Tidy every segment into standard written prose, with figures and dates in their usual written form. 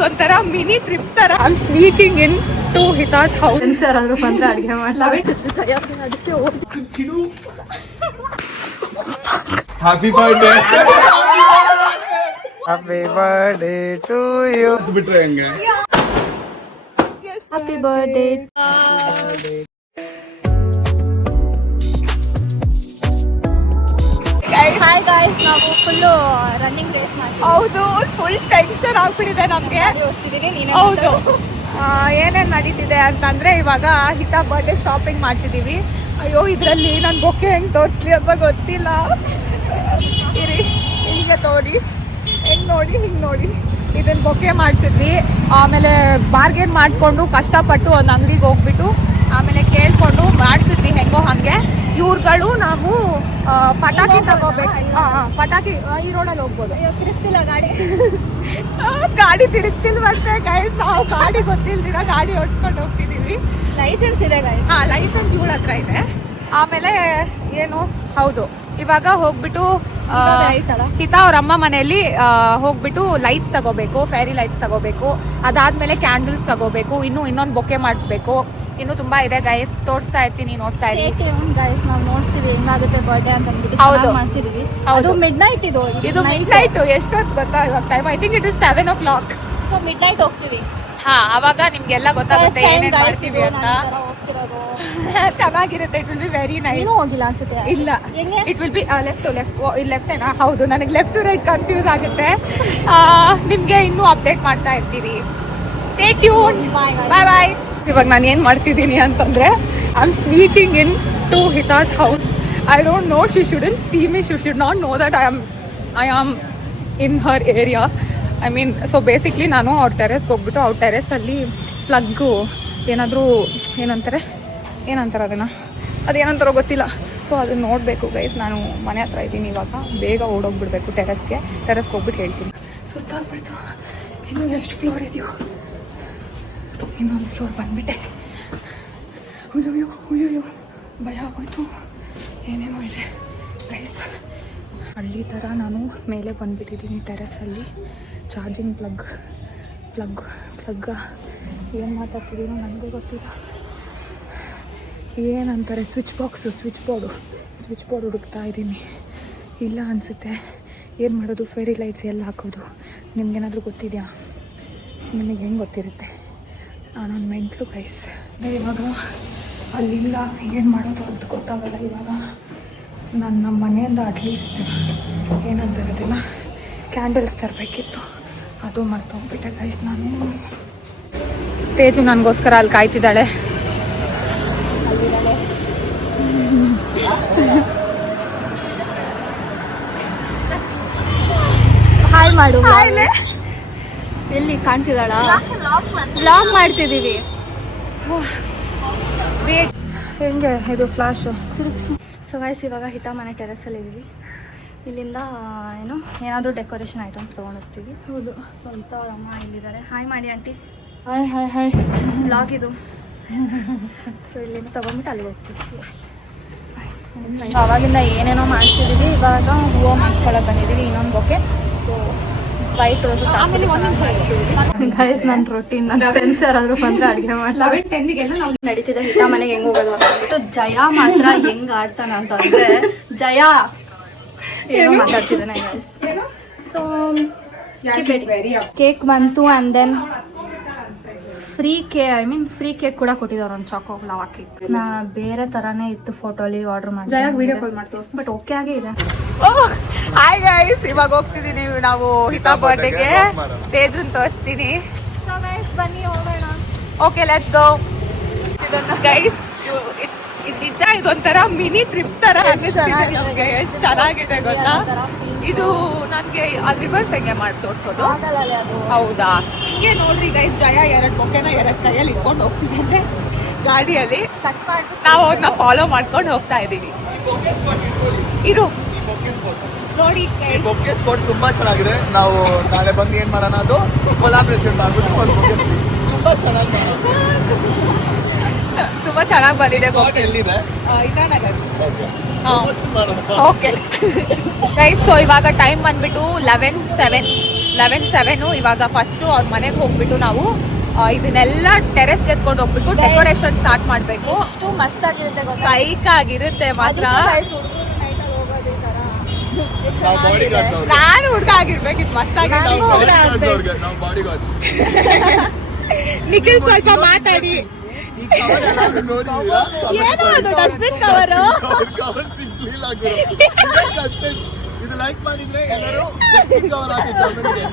ಇದೊಂಥರ mini trip ತರ. I am sneaking into Hita's house. ಯಾರಾದ್ರೂ ಬಂದ್ರೆ ಅಡುಗೆ ಮಾಡ್ಲಾವೆ. Happy birthday happy birthday to you. ಬಿಟ್ರೆ ಹೆಂಗೆ? Happy birthday. ಹಾಯ್ ಗಾಯ್ಸ್, ನಾವು ಫುಲ್ಲು ರನ್ನಿಂಗ್ ರೇಸ್ ಮಾಡ್ತೀವಿ. ಹೌದು, ಫುಲ್ ಟೆನ್ಷನ್ ಆಗ್ಬಿಟ್ಟಿದೆ ನಮ್ಗೆ. ಹೌದು, ಏನೇನ್ ನಡೀತಿದೆ ಅಂತಂದ್ರೆ ಇವಾಗ ಹಿತಾ ಬರ್ಡೇ ಶಾಪಿಂಗ್ ಮಾಡ್ತಿದೀವಿ. ಅಯ್ಯೋ, ಇದ್ರಲ್ಲಿ ನನ್ ಬೊಕ್ಕೆ ಹೆಂಗ್ ತೋರಿಸ್ಲಿ ಅಂತ ಗೊತ್ತಿಲ್ಲ. ಇರಿ, ಹಿಂಗೆ ತೋರಿ, ಹೆಂಗ್ ನೋಡಿ, ಹಿಂಗ್ ನೋಡಿ. ಇದನ್ನ ಬೊಕ್ಕೆ ಮಾಡ್ಸಿದ್ವಿ. ಆಮೇಲೆ ಬಾರ್ಗೇನ್ ಮಾಡ್ಕೊಂಡು ಕಷ್ಟಪಟ್ಟು ಒಂದು ಅಂಗಡಿಗೆ ಹೋಗ್ಬಿಟ್ಟು ಆಮೇಲೆ ಕೇಳ್ಕೊಂಡು ಮಾಡಿಸಿದ್ವಿ ಹೆಂಗೋ ಹಂಗೆ. ಇವ್ರುಗಳು ನಾವು ಪಟಾಕಿ ತಗೋಬೇಕು. ಪಟಾಕಿ ಈ ರೋಡಲ್ಲಿ ಹೋಗ್ಬೋದು. ತಿರುಗ್ತಿಲ್ಲ ಗಾಡಿ. ಗಾಡಿ ತಿರುಗ್ತಿಲ್ವಂತೆ ಗೈಸ್. ನಾವು ಗಾಡಿ ಗೊತ್ತಿಲ್ದಿರ ಗಾಡಿ ಓಡಿಸ್ಕೊಂಡು ಹೋಗ್ತಿದೀವಿ. ಲೈಸೆನ್ಸ್ ಇದೆ ಗಾಯ್ಸ್. ಲೈಸೆನ್ಸ್ ಇವಳ ಹತ್ರ ಇದೆ. ಆಮೇಲೆ ಏನು, ಹೌದು, ಇವಾಗ ಹೋಗ್ಬಿಟ್ಟು ಹಿತಾ ಅವ್ರ ಅಮ್ಮ ಮನೆಯಲ್ಲಿ ಹೋಗ್ಬಿಟ್ಟು ಲೈಟ್ಸ್ ತಗೋಬೇಕು, ಫೇರಿ ಲೈಟ್ಸ್ ತಗೋಬೇಕು. ಅದಾದ್ಮೇಲೆ ಕ್ಯಾಂಡಲ್ಸ್ ತಗೋಬೇಕು. ಇನ್ನೊಂದು ಬೊಕ್ಕೆ ಮಾಡಿಸ್ಬೇಕು. ಇನ್ನು ತುಂಬಾ ಇದೆ ಗೈಸ್, ತೋರಿಸ್ತಾ ಇರ್ತೀನಿ, ನೋಡ್ತಾ ಇರಿ ಗೈಸ್. ನಾವು ನೋಡ್ತೀವಿ ಹೆಂಗಾಗುತ್ತೆ ಬರ್ಡೇ ಅಂತ ಅಂದ್ಬಿಟ್ಟು. ಹೌದು, ಮಾಡ್ತಿದೀವಿ. ಅದು ಮಿಡ್ ನೈಟ್ ಇದು ಮಿಡ್ ನೈಟ್. ಎಷ್ಟೊತ್ತು ಗೊತ್ತಾ ಇವಾಗ time? I think it is 7 o'clock. So mid night ಹೋಗ್ತೀವಿ. ಅವಾಗ ನಿಮ್ಗೆಲ್ಲ ಗೊತ್ತಾಗುತ್ತೆ ಏನೇನ್ ಮಾಡ್ತೀವಿ ಅಂತ. ಹೋಗ್ತಿರೋದು ಚೆನ್ನಾಗಿರುತ್ತೆ. It will be very nice. ಏನೂ ಹೋಗಿಲ್ಲ ಅನ್ಸುತ್ತೆ. ಇಲ್ಲ, ಇಟ್ ವಿಲ್ ಬಿ ಲೆಫ್ಟ್ ಏನಾ? ಹೌದು, ನನಗೆ ಲೆಫ್ಟ್ ಟು ರೈಟ್ ಕನ್ಫ್ಯೂಸ್ ಆಗುತ್ತೆ. ನಿಮ್ಗೆ ಇನ್ನೂ ಅಪ್ಡೇಟ್ ಮಾಡ್ತಾ ಇರ್ತೀವಿ. Stay tune. Bye bye. ಇವಾಗ ನಾನು ಏನು ಮಾಡ್ತಿದ್ದೀನಿ ಅಂತಂದ್ರೆ, I am sneaking into Hita's house. I don't know, she shouldn't see me, she should not know that I am in her area. I mean, so basically ನಾನು ಅವ್ರ ಟೆರೆಸ್ಗೆ ಹೋಗ್ಬಿಟ್ಟು ಅವ್ರ ಟೆರೆಸಲ್ಲಿ plug ಏನಾದರೂ ಏನಂತಾರೆ ಅದನ್ನು, ಅದೇನಂತಾರೋ ಗೊತ್ತಿಲ್ಲ. ಸೊ ಅದನ್ನ ನೋಡಬೇಕು ಗೈಸ್. ನಾನು ಮನೆ ಹತ್ರ ಇದ್ದೀನಿ ಇವಾಗ. ಬೇಗ ಓಡೋಗ್ಬಿಡ್ಬೇಕು ಟೆರೆಸ್ಗೆ ಹೋಗ್ಬಿಟ್ಟು ಹೇಳ್ತೀನಿ. ಸುಸ್ತಾಗ್ಬಿಡ್ತು. ಇನ್ನೂ ಎಷ್ಟು ಫ್ಲೋರ್ ಇದೆಯೋ? ಇನ್ನೊಂದು ಫ್ಲೋರ್ ಬಂದ್ಬಿಟ್ಟೆ. ಅಯ್ಯೋ ಭಯ ಆಗೋಯ್ತು. ಏನೇನೋ ಇದೆ ಗೈಸ್. ಹಳ್ಳಿ ಥರ ನಾನು ಮೇಲೆ ಬಂದುಬಿಟ್ಟಿದ್ದೀನಿ ಟೆರೆಸಲ್ಲಿ. ಚಾರ್ಜಿಂಗ್ ಪ್ಲಗ್ ಏನು ಮಾತಾಡ್ತಿದ್ದೀನೋ ನನಗೂ ಗೊತ್ತಿಲ್ಲ. ಏನಂತಾರೆ, ಸ್ವಿಚ್ ಬೋರ್ಡ್ ಹುಡುಕ್ತಾ ಇದ್ದೀನಿ. ಇಲ್ಲ ಅನಿಸುತ್ತೆ. ಏನು ಮಾಡೋದು? ಫೇರಿ ಲೈಟ್ಸ್ ಎಲ್ಲ ಹಾಕೋದು? ನಿಮ್ಗೇನಾದರೂ ಗೊತ್ತಿದೆಯಾ? ನಿಮಗೆ ಹೆಂಗೆ ಗೊತ್ತಿರುತ್ತೆ? ನಾನೊಂದು ಮೆಂಟ್ಲು ಗೈಸ್. ಇವಾಗ ಅಲ್ಲಿಲ್ಲ, ಏನು ಮಾಡೋದು ಅಂತ ಗೊತ್ತಾಗಲ್ಲ. ಇವಾಗ ನನ್ನ ಮನೆಯಿಂದ ಅಟ್ಲೀಸ್ಟ್ ಏನಂತಾರದಿಲ್ಲ, ಕ್ಯಾಂಡಲ್ಸ್ ತರಬೇಕಿತ್ತು. ಅದು ಮರ್ತೋಗ್ಬಿಟ್ಟೆ ಗೈಸ್ ನಾನು. ತೇಜು ನನಗೋಸ್ಕರ ಅಲ್ಲಿ ಕಾಯ್ತಿದ್ದಾಳೆ. ಹಾಯ್ ಮಾಡು. ಎಲ್ಲಿ ಕಾಣ್ತಿದ್ದಾಳ? ಬ್ಲಾಗ್ ಮಾಡ್ತಿದ್ದೀವಿ. ವೇಟ್, ಹೆಂಗೆ ಇದು ಫ್ಲಾಶು ತಿರುಗಿಸಿ. ಸೊ ಗೈಸ್, ಇವಾಗ ಹಿತಾ ಮನೆ ಟೆರೆಸಲ್ಲಿ ಇದ್ದೀವಿ. ಇಲ್ಲಿಂದ ಏನಾದರೂ ಡೆಕೋರೇಷನ್ ಐಟಮ್ಸ್ ತೊಗೊಂಡೋಗ್ತೀವಿ. ಹೌದು. ಸ್ವಲ್ಪ ಅವ್ರ ಅಮ್ಮ ಇಲ್ಲಿದ್ದಾರೆ. ಹಾಯ್ ಮಾಡಿ ಆಂಟಿ. ಹಾಯ್. ಬ್ಲಾಗ್ ಇದು. ಸೊ ಇಲ್ಲಿಂದ ತೊಗೊಂಡ್ಬಿಟ್ಟು ಅಲ್ಲಿಗೆ ಹೋಗ್ತೀವಿ. ಅವಾಗಿಂದ ಏನೇನೋ ಮಾಡ್ತಿದ್ದೀವಿ. ಇವಾಗ ಹೂವು ಮಾಡಿಸ್ಕೊಳಕ್ಕೆ ಬಂದಿದ್ದೀವಿ, ಇನ್ನೊಂದು ಬೊಕ್ಕೆ. ಸೊ ವೈಟ್ ರೋಸಸ್ ಆಮೇಲೆ ಗೈಸ್, ನನ್ನ ರೊಟೀನ್. ನನ್ನ ಫ್ರೆಂಡ್ಸ್ ಯಾರಾದರೂ ಬಂದರೆ ಅಡುಗೆ ಮಾಡಿ 11:10 ನಾವು ನಡೀತಿದೆ. ಹಿತಾ ಮನೆಗೆ ಹೆಂಗೆ ಹೋಗೋದು ಅಂತ ಅಂದ್ಬಿಟ್ಟು ಜಯ ಮಾತ್ರ ಹೆಂಗೆ ಆಡ್ತಾನೆ ಅಂತ ಅಂದರೆ, ಜಯ ಏನೋ ಮಾತಾಡ್ತಿದ್ದಾನೆ ಗೈಸ್. ಸೊ ಕೇಕ್ ಬಂತು ಆ್ಯಂಡ್ ದೆನ್ ಫ್ರೀ ಕೇಕ್ ಕೂಡ ಕೊಟ್ಟಿದ್ದವ್ರು. ಒಂದು ಚಾಕೋ ಲವಾ ಕೇಕ್ ಬೇರೆ ಥರನೇ ಇತ್ತು. ಫೋಟೋಲಿ ಆರ್ಡರ್ ಮಾಡಿ ಜಯಾಗ್ ವಿಡಿಯೋ ಕಾಲ್ ಮಾಡ್ತೀವಿ. ಬಟ್ ಓಕೆ ಆಗೇ ಇದೆ. ಹಾಯ್ ಗೈಸ್, ಇವಾಗ ಹೋಗ್ತಿದ್ದೀನಿ ನಾವು ಹಿತಾ ಬರ್ಡೇಗೆ. ತೇಜುನ್ ತೋರಿಸ್ತೀನಿ. ಸೊ ಗೈಸ್, ಬನ್ನಿ ಹೋಗೋಣ. Okay, let's go. ಗೈಸ್, ನಿಜ ಇದೊಂಥರ ಮಿನಿ ಟ್ರಿಪ್ ತರ ನಮ್ಗೆ. ಎಷ್ಟು ಚೆನ್ನಾಗಿದೆ ಗೊತ್ತಾ? ಇದು ನನಗೆ ರಿವರ್ಸ್ ಹೆಂಗೆ ಮಾಡಿ ತೋರಿಸೋದು? ಹೌದಾ? ಹಿಂಗೆ ನೋಡ್ರಿ ಗೈಸ್, ಜಯ 2 ಬೊಕ್ಕೆನ 2 ಕೈಯಲ್ಲಿ ಇಟ್ಕೊಂಡು ಹೋಗ್ತಿದ್ದಾನೆ ಗಾಡಿಯಲ್ಲಿ. ನಾವು ಅವ್ರನ್ನ ಫಾಲೋ ಮಾಡ್ಕೊಂಡು ಹೋಗ್ತಾ ಇದ್ದೀವಿ. ಇರು ನೋಡಿ, ಬೊಕ್ಕೆ ಸ್ಪಾಟ್ ತುಂಬಾ ಚೆನ್ನಾಗಿದೆ. ನಾವು ನಾಳೆ ಬಂದು ಏನ್ ಮಾಡೋಣ, ಅದು ಕೊಲಾಬ್ರೇಷನ್ ಮಾಡ್ಬಿಟ್ಟು ತುಂಬಾ ಚೆನ್ನಾಗಿ ತುಂಬಾ ಚೆನ್ನಾಗಿ ಬಂದಿದೆ. ಎಲ್ಲಿದೆ? ಇಟಾನಗರ್. ಓಕೆ ಗೈಸ್, ಸೊ ಇವಾಗ ಟೈಮ್ ಬಂದ್ಬಿಟ್ಟು 11:07 11:07 ಇವಾಗ ಫಸ್ಟು ಅವ್ರ ಮನೆಗೆ ಹೋಗ್ಬಿಟ್ಟು ನಾವು ಇದನ್ನೆಲ್ಲ ಟೆರೆಸ್ ಎತ್ಕೊಂಡು ಹೋಗ್ಬೇಕು, ಡೆಕೋರೇಷನ್ ಸ್ಟಾರ್ಟ್ ಮಾಡಬೇಕು. ಎಷ್ಟು ಮಸ್ತಾಗಿರುತ್ತೆ ಗೊತ್ತಾ? ಸೈಕ್ ಆಗಿರುತ್ತೆ ಮಾತ್ರ. ನಾವು ಬಾಡಿ ಗಾರ್ಡ್ ಅವ್ರಿಗೆ. ನಾನು ಹುಡುಗ ಆಗಿರ್ಬೇಕು, ಇದು ಮಸ್ತಾಗಿರುತ್ತೆ. ನಾವು ಬಾಡಿ ಗಾರ್ಡ್ ಅವ್ರಿಗೆ, ನಾವು ಬಾಡಿ ಗಾರ್ಡ್. ನಿಖಿಲ್ ಸ್ವಲ್ಪ ಮಾತಾಡಿ. ಈ ಕವರ್ ಎಲ್ಲಾದ್ರೂ ನೋಡಿದ್ದೀರಾ? ಏನೋ ಅದು ಡಸ್ಟ್ಬಿನ್ ಕವರು. ಕವರ್ ಸಿಗ್ಲಿಲ್ಲ ಗುರು. ಇದೇ content. ಇದು ಲೈಕ್ ಮಾಡಿದ್ರೆ ಎಲ್ಲರೂ ಕವರ್ ಹಾಕಿ ಕಮೆಂಟ್ಗೆ.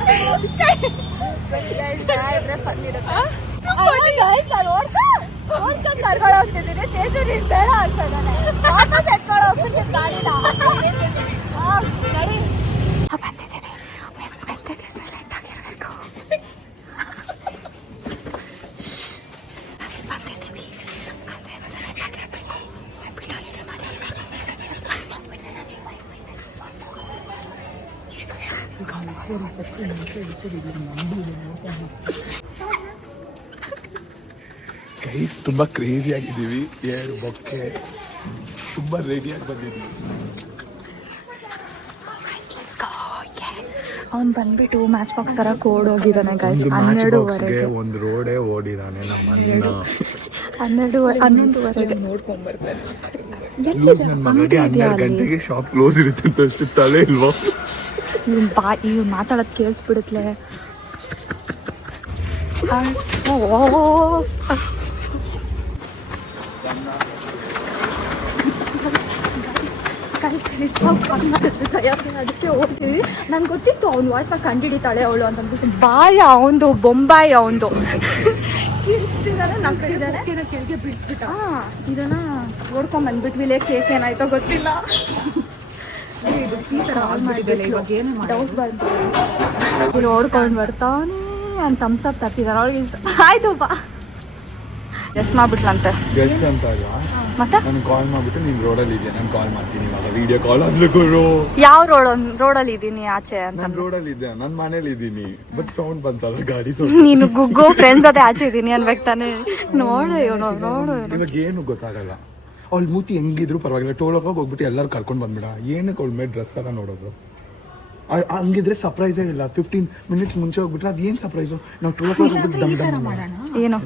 ಗೈಸ್ ತುಂಬಾ ಕ್ರೇಜಿ ಆಗಿದ್ದೀವಿ. 2 ಬೊಕ್ಕೆ ತುಂಬಾ ರೆಡಿಯಾಗಿ ಬಂದಿದ್ದೀವಿ. ಅವ್ನು ಬಂದ್ಬಿಟ್ಟು ಮ್ಯಾಚ್ ಬಾಕ್ಸ್ ತರ ಕೋಡ್ ಹೋಗಿದ್ದಾನೆ ಗೈಸ್. ಒಂದು ಮ್ಯಾಚ್ 12:30 ಬಾಕ್ಸ್ಗೆ ಒಂದು ರೋಡೇ ಓಡಿದಾನೆ ನಮ್ಮ ಅಣ್ಣ. 11:30 ಲೂಸ್ ನನ್ನ ಮಗನಿಗೆ 12 ಗಂಟೆಗೆ ಶಾಪ್ ಕ್ಲೋಸ್ ಇರುತ್ತೆ ಅಂತ ಅಷ್ಟು ತಲೆ ಇಲ್ವಾ? ಇವ್ನು ಮಾತಾಡೋದು ಕೇಳಿಸ್ಬಿಡುತ್ತಲೆ. ಅದಕ್ಕೆ ಹೋಗ್ತೀವಿ. ನನ್ಗೆ ಗೊತ್ತಿತ್ತು ಅವ್ನು ವಾಯ್ಸ ಕಂಡಿಡಿತಾಳೆ ಅವಳು ಅಂತ ಅಂದ್ಬಿಟ್ಟು ಬಾಯ ಅವಂದು ಬೊಂಬಾಯಿ ಅವಂದು ನಗ್ತಿದ್ದಾನೆ. ಕೆಳಗೆ ಬಿಡಿಸ್ಬಿಟ್ಟ. ಇದನ್ನ ಓಡ್ಕೊಂಡ್ ಬಂದ್ಬಿಟ್ವಿ. ಕೇಕ್ ಏನಾಯ್ತೋ ಗೊತ್ತಿಲ್ಲ. ಡೌಟ್ ಬಂತು. ಇಲ್ಲಿ ಓಡ್ಕೊಂಡು ಬರ್ತಾನೆ ಅಂತ ಥಮ್ಸಪ್ ತರ್ತಿದಾರೆ. ಅವಳಿಗೆ ಇಷ್ಟ ಆಯ್ತು ಬಾ ಎಸ್ ಮಾಡ್ಬಿಟ್ಲಂತೆ. ಗೆಸ್ ಅಂತ ಅಲ್ಲ, ಮತ್ತೆ ನಾನು ಕಾಲ್ ಮಾಡ್ಬಿಟ್ಟು ನೀನು ರೋಡಲ್ಲಿ ಇದೆಯಾ, ನಾನು ಕಾಲ್ ಮಾಡ್ತೀನಿ ಇವಾಗ ವಿಡಿಯೋ ಕಾಲ್ ಆದ್ಲು. ಯಾವ ರೋಡಲ್ಲಿ ಇದ್ದೀನಿ ಆಚೆ ಅಂತ. ನಾನು ರೋಡಲ್ಲಿ ಇದ್ದೆ, ನಾನು ಮನೇಲಿ ಇದ್ದೀನಿ. ಬಟ್ ಸೌಂಡ್ ಬಂತಲ್ಲ ಗಾಡಿ ಸೌಂಡ್. ನೀನು ಗುಗ್ಗೋ ಫ್ರೆಂಡ್ಸ್ ಅದೇ ಆಚೆ ಇದ್ದೀನಿ ಅನ್ಬೇಕು ತಾನೆ. ನೋಡು ಇವಾಗ ಏನು ಗೊತ್ತಾಗಲ್ಲ. ಅವ್ಳ ಮೂತಿ ಹೆಂಗಿದ್ರು ಪರವಾಗಿಲ್ಲ, 12 o'clock ಹೋಗ್ಬಿಟ್ಟು ಎಲ್ಲರೂ ಕರ್ಕೊಂಡು ಬಂದ್ಬಿಡ. ಏನಕ್ಕೆ ಅವಳ ಮೇಲೆ ಡ್ರೆಸ್ ಎಲ್ಲ ನೋಡೋದು? ಹಂಗಿದ್ರೆ ಸರ್ಪ್ರೈಸೇ ಇಲ್ಲ. 15 minutes ಮುಂಚೆ ಹೋಗ್ಬಿಟ್ರೆ ಅದೇನು ಸರ್ಪ್ರೈಸು? ನಾವು 12 o'clock ಹೋಗ್ಬಿಟ್ಟು ದಮ್ ಏನು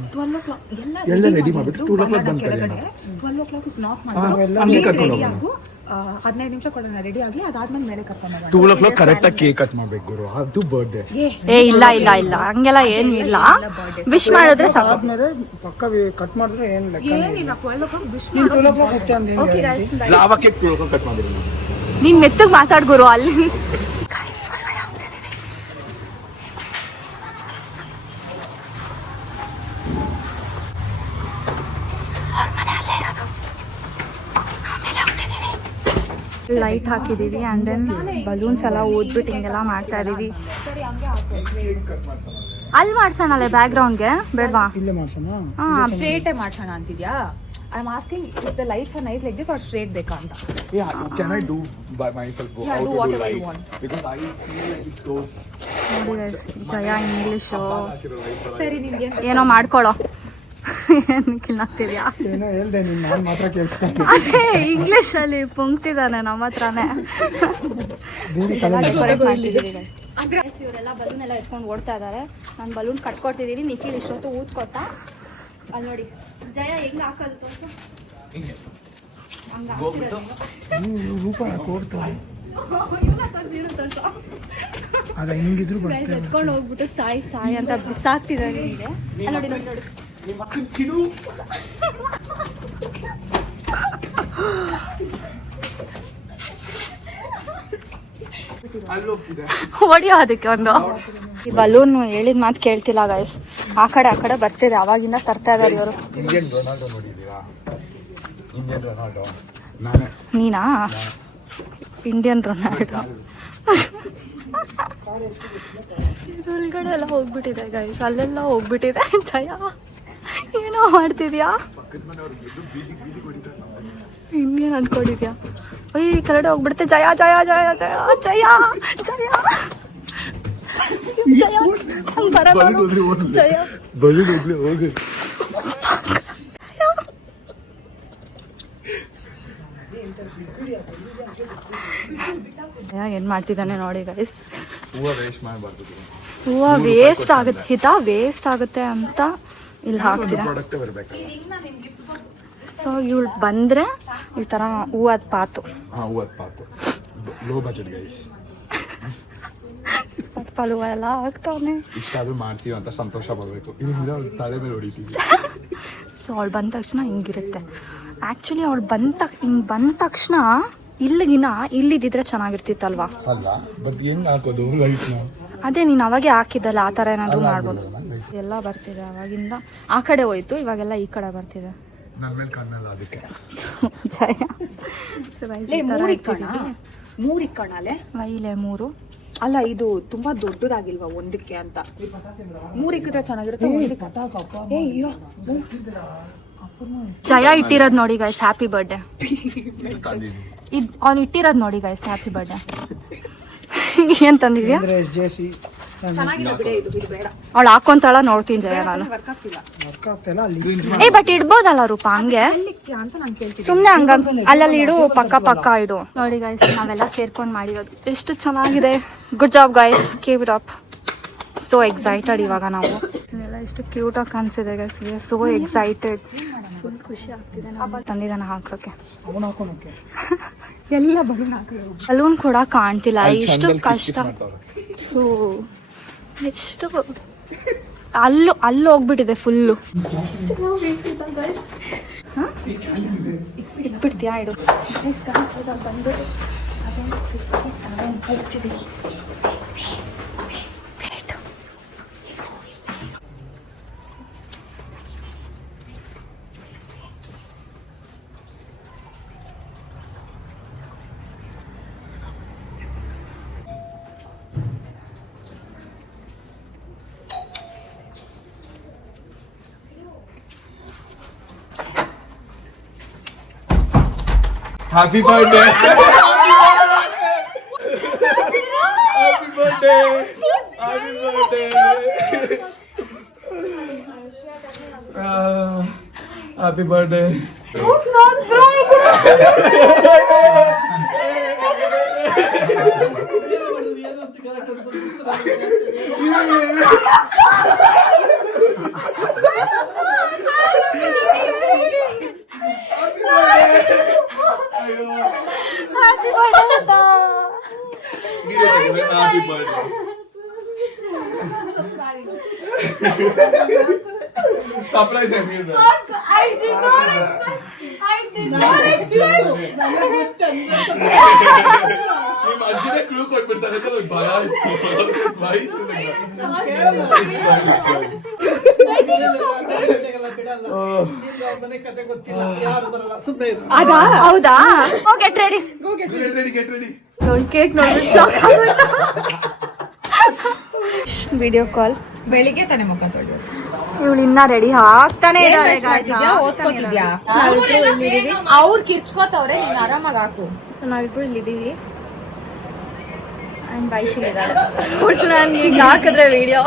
ಎಲ್ಲ ರೆಡಿ ಮಾಡ್ಬಿಟ್ಟು 12 o'clock ಬಂದು ಕರೆಯೋಣ. 12 o'clock ನಾಕ್ ಹಂಗೆ ಕರ್ಕೊಂಡು ಹೋಗೋಣ. 15 ನಿಮಿಷ ಕೊಡೋಣ, ರೆಡಿ ಆಗ್ಲಿ, ಅದಾದ್ಮೇಲೆ ಮೇಲೆ ಕರ್ಕೊಂಡು ಹೋಗೋಣ. 12 o'clock ಕರೆಕ್ಟಾಗಿ ಕೇಕ್ ಕಟ್ ಮಾಡ್ಬೇಕು ಗುರು, ಅದು ಬರ್ಡೇ. ಇಲ್ಲ ಹಂಗೆಲ್ಲ ಏನು ಇಲ್ಲ. ವಿಶ್ ಮಾಡಿದ್ರೆ ಸಾಕು. ಪಕ್ಕ ಕಟ್ ಮಾಡಿದ್ರೆ ಏನ್ ಲೆಕ್ಕ ಏನಿಲ್ಲ, 12 o'clock wish okay guys, lava cake 12 o'clock cut ಮಾಡಿದ್ರು. ನೀನ್ ಮೆತ್ತಗ್ ಮಾತಾಡ್ ಗುರು. ಅಲ್ಲಿ ಲೈಟ್ ಹಾಕಿದೀವಿ ಅಂಡ್ ದೆನ್ ಬಲೂನ್ಸ್ ಎಲ್ಲ ಓದ್ಬಿಟ್ಟು ಹಿಂಗೆಲ್ಲ ಮಾಡ್ತಾ ಇದೀವಿ. ಅಲ್ಲಿ ಮಾಡ್ಸೋಣಲ್ಲ ಬ್ಯಾಕ್ ಗ್ರೌಂಡ್ಗೆ, ಬೇಡವಾ? ಇಲ್ಲೇ ಮಾಡ್ಸೋಣ. ಸ್ಟ್ರೇಟ್ ಮಾಡ್ಸೋಣ ಅಂತಿದ್ಯಾ? I am asking if the lights are nice like this or straight ಬೇಕಾ ಅಂತ. Yeah, can I do by myself? Yeah, how do to whatever light? you want. Because I feel like it's so. ನೋಡಿ guys, ಜಯ English ಸರಿ, ನಿನ್ಗೆ ಏನೋ ಮಾಡ್ಕೊಳ್ಳೋ. ಆಗ್ತಿದ್ಯಾ? ಏನೋ ಹೇಳ್ದೆ ನೀನು, ನಾನು ಮಾತ್ರ ಕೇಳಿಸ್ಕೊಂಡು ಅದೇ ಇಂಗ್ಲಿಷ್ ಅಲ್ಲಿ ಪುಂಕ್ತಿದ್ದಾನೆ ನಮ್ಮ ಹತ್ರನೇ. ಇವರೆಲ್ಲ ಬಲೂನ್ ಎಲ್ಲ ಎತ್ಕೊಂಡು ಓಡ್ತಾ ಇದಾರೆ. ನಾನು ಬಲೂನ್ ಕಟ್ಕೊಡ್ತಿದ್ದೀನಿ. ನಿಖಿಲ್ ಇಷ್ಟೊತ್ತು ಊದ್ಕೊಟ್ಟ. ಅಲ್ಲಿ ನೋಡಿ ಜಯ ಹೆಂಗ್ ಹಾಕೋದು ತೋರ್ಸು. ಹಂಗ ರೂಪ ಕೊಡ್ತಾರೆ. ಅದ ಹಿಂಗಿದ್ರು ಬರ್ತೇವೆ. ಎತ್ಕೊಂಡು ಹೋಗ್ಬಿಟ್ಟು ಸಾಯಿ ಅಂತ ಬಿಸಾಕ್ತಿದ್ದಾರೆ. ಅಲ್ಲಿ ನೋಡಿ ನೋಡಿ ನೋಡಿ. ಹೊಡಿಯೋ ಅದಕ್ಕೆ ಒಂದು. ಈ ಬಲೂನ್ ಹೇಳಿದ ಮಾತು ಕೇಳ್ತಿಲ್ಲ ಗೈಸ್. ಆ ಕಡೆ ಬರ್ತಿದೆ, ಅವಾಗಿಂದ ತರ್ತಾ ಇದಾರೆ ಇವರು. ಇಂಡಿಯನ್ ರೊನಾಲ್ಡೋ ನೋಡಿದ್ದೀರಾ? ಇಂಡಿಯನ್ ರೊನಾಲ್ಡೋ ನಾನೇ. ನೀನಾ? ಇಂಡಿಯನ್ ರೊನಾಲ್ಡೋ ಒಳಗಡೆ ಎಲ್ಲ ಹೋಗ್ಬಿಟ್ಟಿದೆ ಗೈಸ್, ಅಲ್ಲೆಲ್ಲ ಹೋಗ್ಬಿಟ್ಟಿದೆ. ಜಯ ಏನೋ ಮಾಡ್ತಿದ್ಯಾ? ಇನ್ನೇನು ಅನ್ಕೊಂಡಿದ್ಯಾ? ಅಯ್ಯ ಈ ಕಡೆ ಹೋಗ್ಬಿಡುತ್ತೆ. ಜಯ ಜಯ ಜಯ ಜಯ ಜಯ ಜಯ ಜಯ ಹಂಗೆ ಬರೋದು. ಜಯ ಹೋಗಿ ಏನ್ ಮಾಡ್ತಿದ್ದಾನೆ ನೋಡಿ ಗೈಸ್. ಹೂವ ವೇಸ್ಟ್ ಮಾಡಬಾರ್ದು. ಹೂವು ವೇಸ್ಟ್ ಆಗುತ್ತೆ ವೇಸ್ಟ್ ಆಗುತ್ತೆ ಅಂತ ಇಲ್ಲಿ ಹಾಕ್ತೀರಾ. ಪ್ರಾಡಕ್ಟ್ ಬರಬೇಕು. ಸೊ ಇವಳು ಬಂದರೆ ಈ ಥರ ಹೂವದ ಪಾತು. ಹಾಂ, ಹೂವದ ಪಾತು, ಲೋ ಬಜೆಟ್ ಗೈಸ್. ಪಲ್ವ ಎಲ್ಲ ಹಾಕ್ತಾವನೆ. ಇಷ್ಟಾದ್ರೂ ಮಾಡ್ತೀವಿ ಅಂತ ಸಂತೋಷ ಪಡಬೇಕು. ಇಲ್ಲ ತಲೆ ಮೇಲೆ ಹೊಡಿತೀವಿ. ಸೊ ಅವಳು ಬಂದ ತಕ್ಷಣ ಹಿಂಗಿರುತ್ತೆ. ಆ್ಯಕ್ಚುಲಿ ಅವಳು ಹಿಂಗೆ ಬಂದ ತಕ್ಷಣ ಇಲ್ಲಿದ್ದಿದ್ರೆ ಚೆನ್ನಾಗಿರ್ತಿತ್ತಲ್ವಾ? ಅಲ್ಲ, ಬಟ್ ಹೆಂಗ್ ಹಾಕೋದು ಲೈಟ್ನ? ಅದೇ ನೀನು ಅವಾಗೆ ಹಾಕಿದ್ದಲ್ಲ, ಆ ಥರ ಏನಾದರೂ ಮಾಡ್ಬೋದು. ಎಲ್ಲ ಬರ್ತಿದೆ ಅವಾಗಿಂದ. ಆ ಕಡೆ ಹೋಯ್ತು, ಇವಾಗೆಲ್ಲ ಈ ಕಡೆ ಬರ್ತಿದೆ. ನನ್ನ ಮೇಲೆ ಕಣ್ಣಲ್ಲ ಅದಕ್ಕೆ. ಮೂರು ಇಕ್ಕಣಲೆ ವೈಲೆ 3 ಅಲ್ಲ, ಇದು ತುಂಬಾ ದೊಡ್ಡದಾಗಿಲ್ವಾ ಒಂದಕ್ಕೆ ಅಂತ. 3 ಇಕ್ಕಿದ್ರೆ ಚೆನ್ನಾಗಿರುತ್ತೆ. ಜಯ ಇಟ್ಟಿರೋದು ನೋಡಿ ಗೈಸ್, ಹ್ಯಾಪಿ ಬರ್ಡೇ. ಅವ್ನು ಇಟ್ಟಿರೋದು ನೋಡಿ ಗೈಸ್, ಹ್ಯಾಪಿ ಬರ್ಡೇ. ಏನ್ ತಂದಿದ್ಯಾ? ಅವಳು ಹಾಕೊಂತಾಳ, ನೋಡ್ತೀನಿ ಜಯ ನಾನು. ಬಟ್ ಇಡ್ಬೋದಲ್ಲ ರೂಪ ಹಂಗೆ, ಸುಮ್ನೆ ಹಂಗ ಅಲ್ಲಲ್ಲಿ ಇಡು, ಪಕ್ಕ ಇಡು. ನೋಡಿ ಗೈಸ್, ನಾವೆಲ್ಲ ಸೇರ್ಕೊಂಡು ಮಾಡಿರೋದು ಎಷ್ಟು ಚೆನ್ನಾಗಿದೆ. Good job guys, keep it up. So excited ಇವಾಗ ನಾವು. ಎಲ್ಲ ಎಷ್ಟು ಕ್ಯೂಟ್ ಆಗಿ ಕಾಣಿಸಿದೆ ಗೈಸ್, ಸೋ ಎಕ್ಸೈಟೆಡ್. ಫುಲ್ ಖುಷಿ ಆಗ್ತಿದೆ. ತಂದಿದ್ದಾನೆ ಹಾಕೋಕೆ ಎಲ್ಲ ಬಲೂನ್ ಕೂಡ ಕಾಣ್ತಿಲ್ಲ. ಎಷ್ಟು ಕಷ್ಟ. ಎಷ್ಟು ಅಲ್ಲಿ ಹೋಗ್ಬಿಟ್ಟಿದೆ ಫುಲ್ಲು. ಇಟ್ಬಿಡ್ತೀಯಾ? ಇಡು. ಬಂದು Happy birthday! Happy birthday! Happy birthday! Happy birthday! Happy birthday! Surprise everyone. I did not expect. ನಿಮ್ಮ ಅಜ್ಜಿನೇ ಕ್ಲೂ ಕೊಟ್ಬಿಡ್ತಾರೆ ಅಂತ ನನಗೆ ಭಯ ಆಯ್ತು. ಹೌದಾ? Get ready. ಕೇಕ್ ನೋಡಿ ಶಾಕ್ ಆಗುತ್ತೆ. Video call. ಬೆಳಿಗ್ಗೆ ತಾನೇ ಮುಖ ತೊಳೆಯೋದು. ಇವಳು ಇನ್ನ ರೆಡಿ ಆಗ್ತಾನೆ ಇದ್ದಾಳೆ. ಓದ್ಕೋತಿದ್ಯಾ? ಅವ್ರು ಕಿರ್ಚ್ಕೋತವ್ರೆ, ನೀನ್ ಆರಾಮಾಗಿ ಹಾಕು. ಸೊ ನಾವಿಬ್ರು ಇಲ್ಲಿದ್ದೀವಿ. ಅಂಡ್ ವೈಶಿಲ್ ಇದ್ದಾಳೆ. ನನ್ಗೆ ಈಗ ಹಾಕಿದ್ರೆ ವಿಡಿಯೋ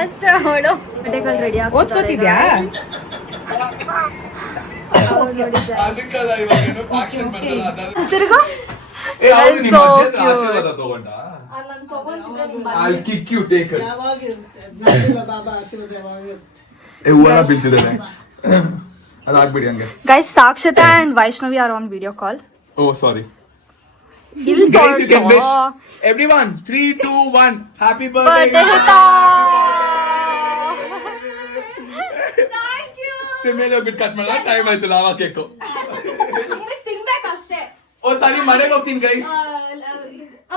ಅಷ್ಟೇ. ಅವಳು ರೆಡಿ ಆಗಿ ಓದ್ಕೋತಿದ್ಯಾ? ತಿರ್ಗು. ಅದಾಗ್ಬಿಡಿ ಹಂಗೆ. Guys, Sakshata and Vaishnavi are on video call. Oh sorry. ಇಲ್ಲಿ Everyone, 3, 2, 1. Happy birthday, birthday. Thank you. ಮೇಲೆ ಹೋಗ್ಬಿಟ್ಟು ಕಟ್ ಮಾಡಲ್ಲ, ಟೈಮ್ ಆಯ್ತು. Lava cake ತಿನ್ಬೇಕಷ್ಟೇ. ಓ ಸಾರಿ, ಮನೆಗೆ ಹೋಗ್ತೀನಿ ಗೈಸ್.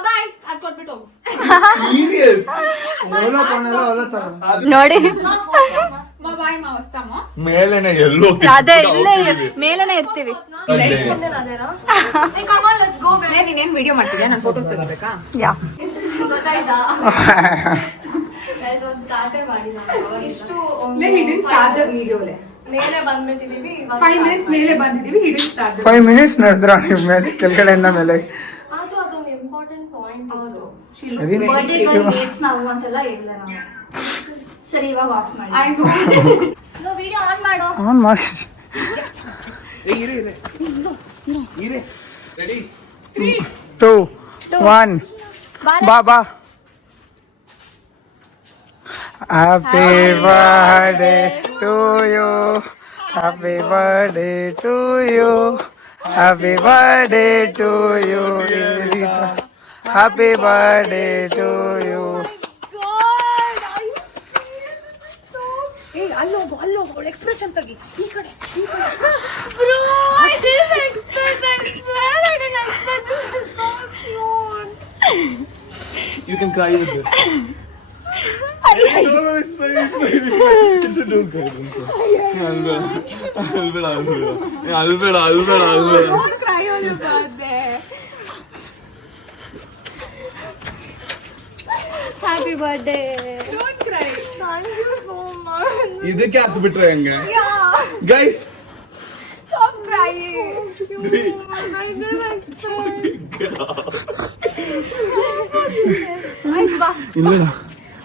ಬಾಯ್, ಅದ್ ಕೊಟ್ಬಿಟ್ಟು ಹೋಗು. ಸೀರಿಯಸ್ ನೋಡಿ, ಮೇಲೆನೆ ಎಲ್ಲೋ ಅದೇ ಇಲ್ಲೇ ಮೇಲೆನೆ ಇರ್ತೀವಿ. ನೀನೇನ್ ವಿಡಿಯೋ ಮಾಡ್ತಿದ್ಯಾ? ನಾನು ಫೋಟೋಸ್ ತೆಗಿಬೇಕಾ? ಯಾ, ಮೇಲೆ ಬಂದ್ಬಿಟ್ಟಿದೀವಿ. 5 minutes ಮೇಲೆ ಬಂದಿದೀವಿ. 5 minutes ನಡೆದ್ರ ನಿಮ್ಮ ಮೇಲೆ ಕೆಳಗಡೆಯಿಂದ ಮೇಲೆ. ಸರಿ, ಇವಾಗ ಆಫ್ ಮಾಡಿ. ವಿಡಿಯೋ ಆನ್ ಮಾಡು. ಆನ್ ಮಾಡಿ. ರೆಡಿ 3, 2, 1. ಬಾ. Happy birthday to you, happy birthday to you, happy birthday to you, happy birthday to you. ಅಲ್ಲೋಗು ಎಕ್ಸ್ಪ್ರೆಷನ್ ತೆಗಿ ಈ ಕಡೆ Bro, I didn't expect. I swear I didn't expect. This is so cute. You can cry with this. No, it's fine. Don't cry. Albeda. Don't cry on your birthday. Happy birthday. Don't cry. Thank you so much. ಇದಕ್ಕೆ ಹತ್ತು ಬಿಟ್ರೆ ಹೆಂಗೆ guys? Stop crying. I didn't expect. ಇಲ್ಲ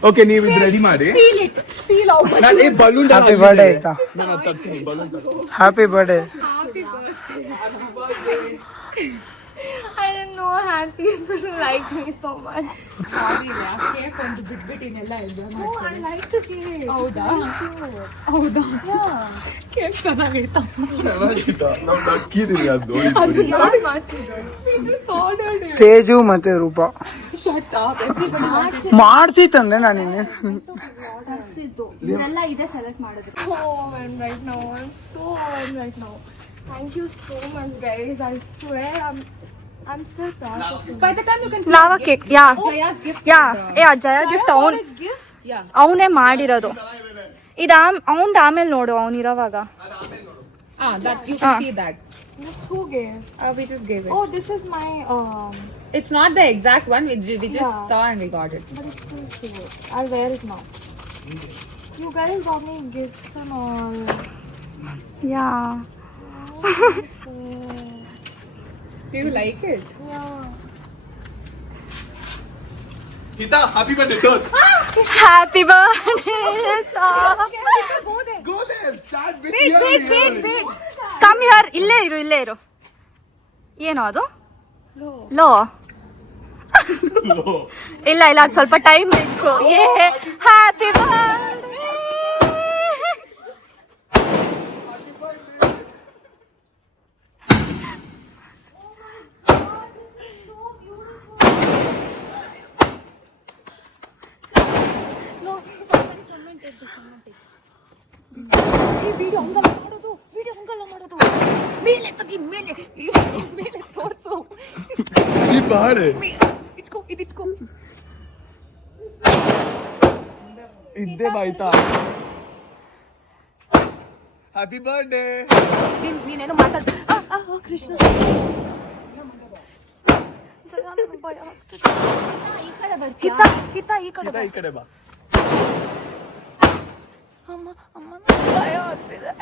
okay, ನೀವು ಇದು ready ಮಾಡಿ. Feel out. ನಾನು ಈ ಬಲೂನ್ ಹ್ಯಾಪಿ ಬರ್ಡೇ ಆಯ್ತಾ? ನಾನು ತರ್ತೀನಿ balloon. Happy birthday. I didn't know I had people who liked me so much. Cake ಒಂದು ಬಿಟ್ಬಿಟ್ಟಿನೆಲ್ಲ enjoy Oh, I like the cake. ಹೌದಾ? ಹೌದಾ? ಕೇಕ್ ಚೆನ್ನಾಗಿತ್ತು. ನಾವು ನಕ್ಕಿದೀವಿ ಅದು. ಯಾರು ಮಾಡ್ತಿದ್ರು? ತೇಜು ಮತ್ತೆ ರೂಪಾ Shut up. ಮಾಡಿಸಿ ತಂದೆ ನಾನು ಇದೆಲ್ಲ ಇದೆ ಸೆಲೆಕ್ಟ್ ಮಾಡಿದ್ರು. Oh, and right now I'm so warm right now. Thank you so much, guys. I swear I'm still processing. By the time you can Lava cake, yeah. Jaya's gift. Jaya gift ಅವನೇ ಮಾಡಿರೋದು. ಇದು ಅವನ್ದು ಆಮೇಲೆ ನೋಡು, ಅವನಿರೋವಾಗ. That you can see that. This who gave? We just gave it. Oh, this is my It's not the exact one. We just Yeah. saw and we got it. but it's still cute. I'll wear it now. You guys got me gifts and all. Yeah. Do you like it? Yeah. Geetha, happy birthday. Don't Happy birthday. Go there. Start with Come here. ಇಲ್ಲೇ ಇರು. ಏನೋ ಅದು? Low. ಇಲ್ಲ ಅದು ಸ್ವಲ್ಪ time ಬೇಕು. Happy birthday. ಮೇಲೆ ತೋರ್ಸು. ಈ ಬಾಳೆ ಇಟ್ಕೋ. ಇದ್ದೇ ಬಾಯ್ತಾ. Happy birthday. ನೀನೇನು ಮಾತಾಡ. ಕೃಷ್ಣ. ಹಿತ ಈ ಕಡೆ ಈ ಕಡೆ ಬಾ. ಅಮ್ಮ ಭಯ ಆಗ್ತಿದೆ.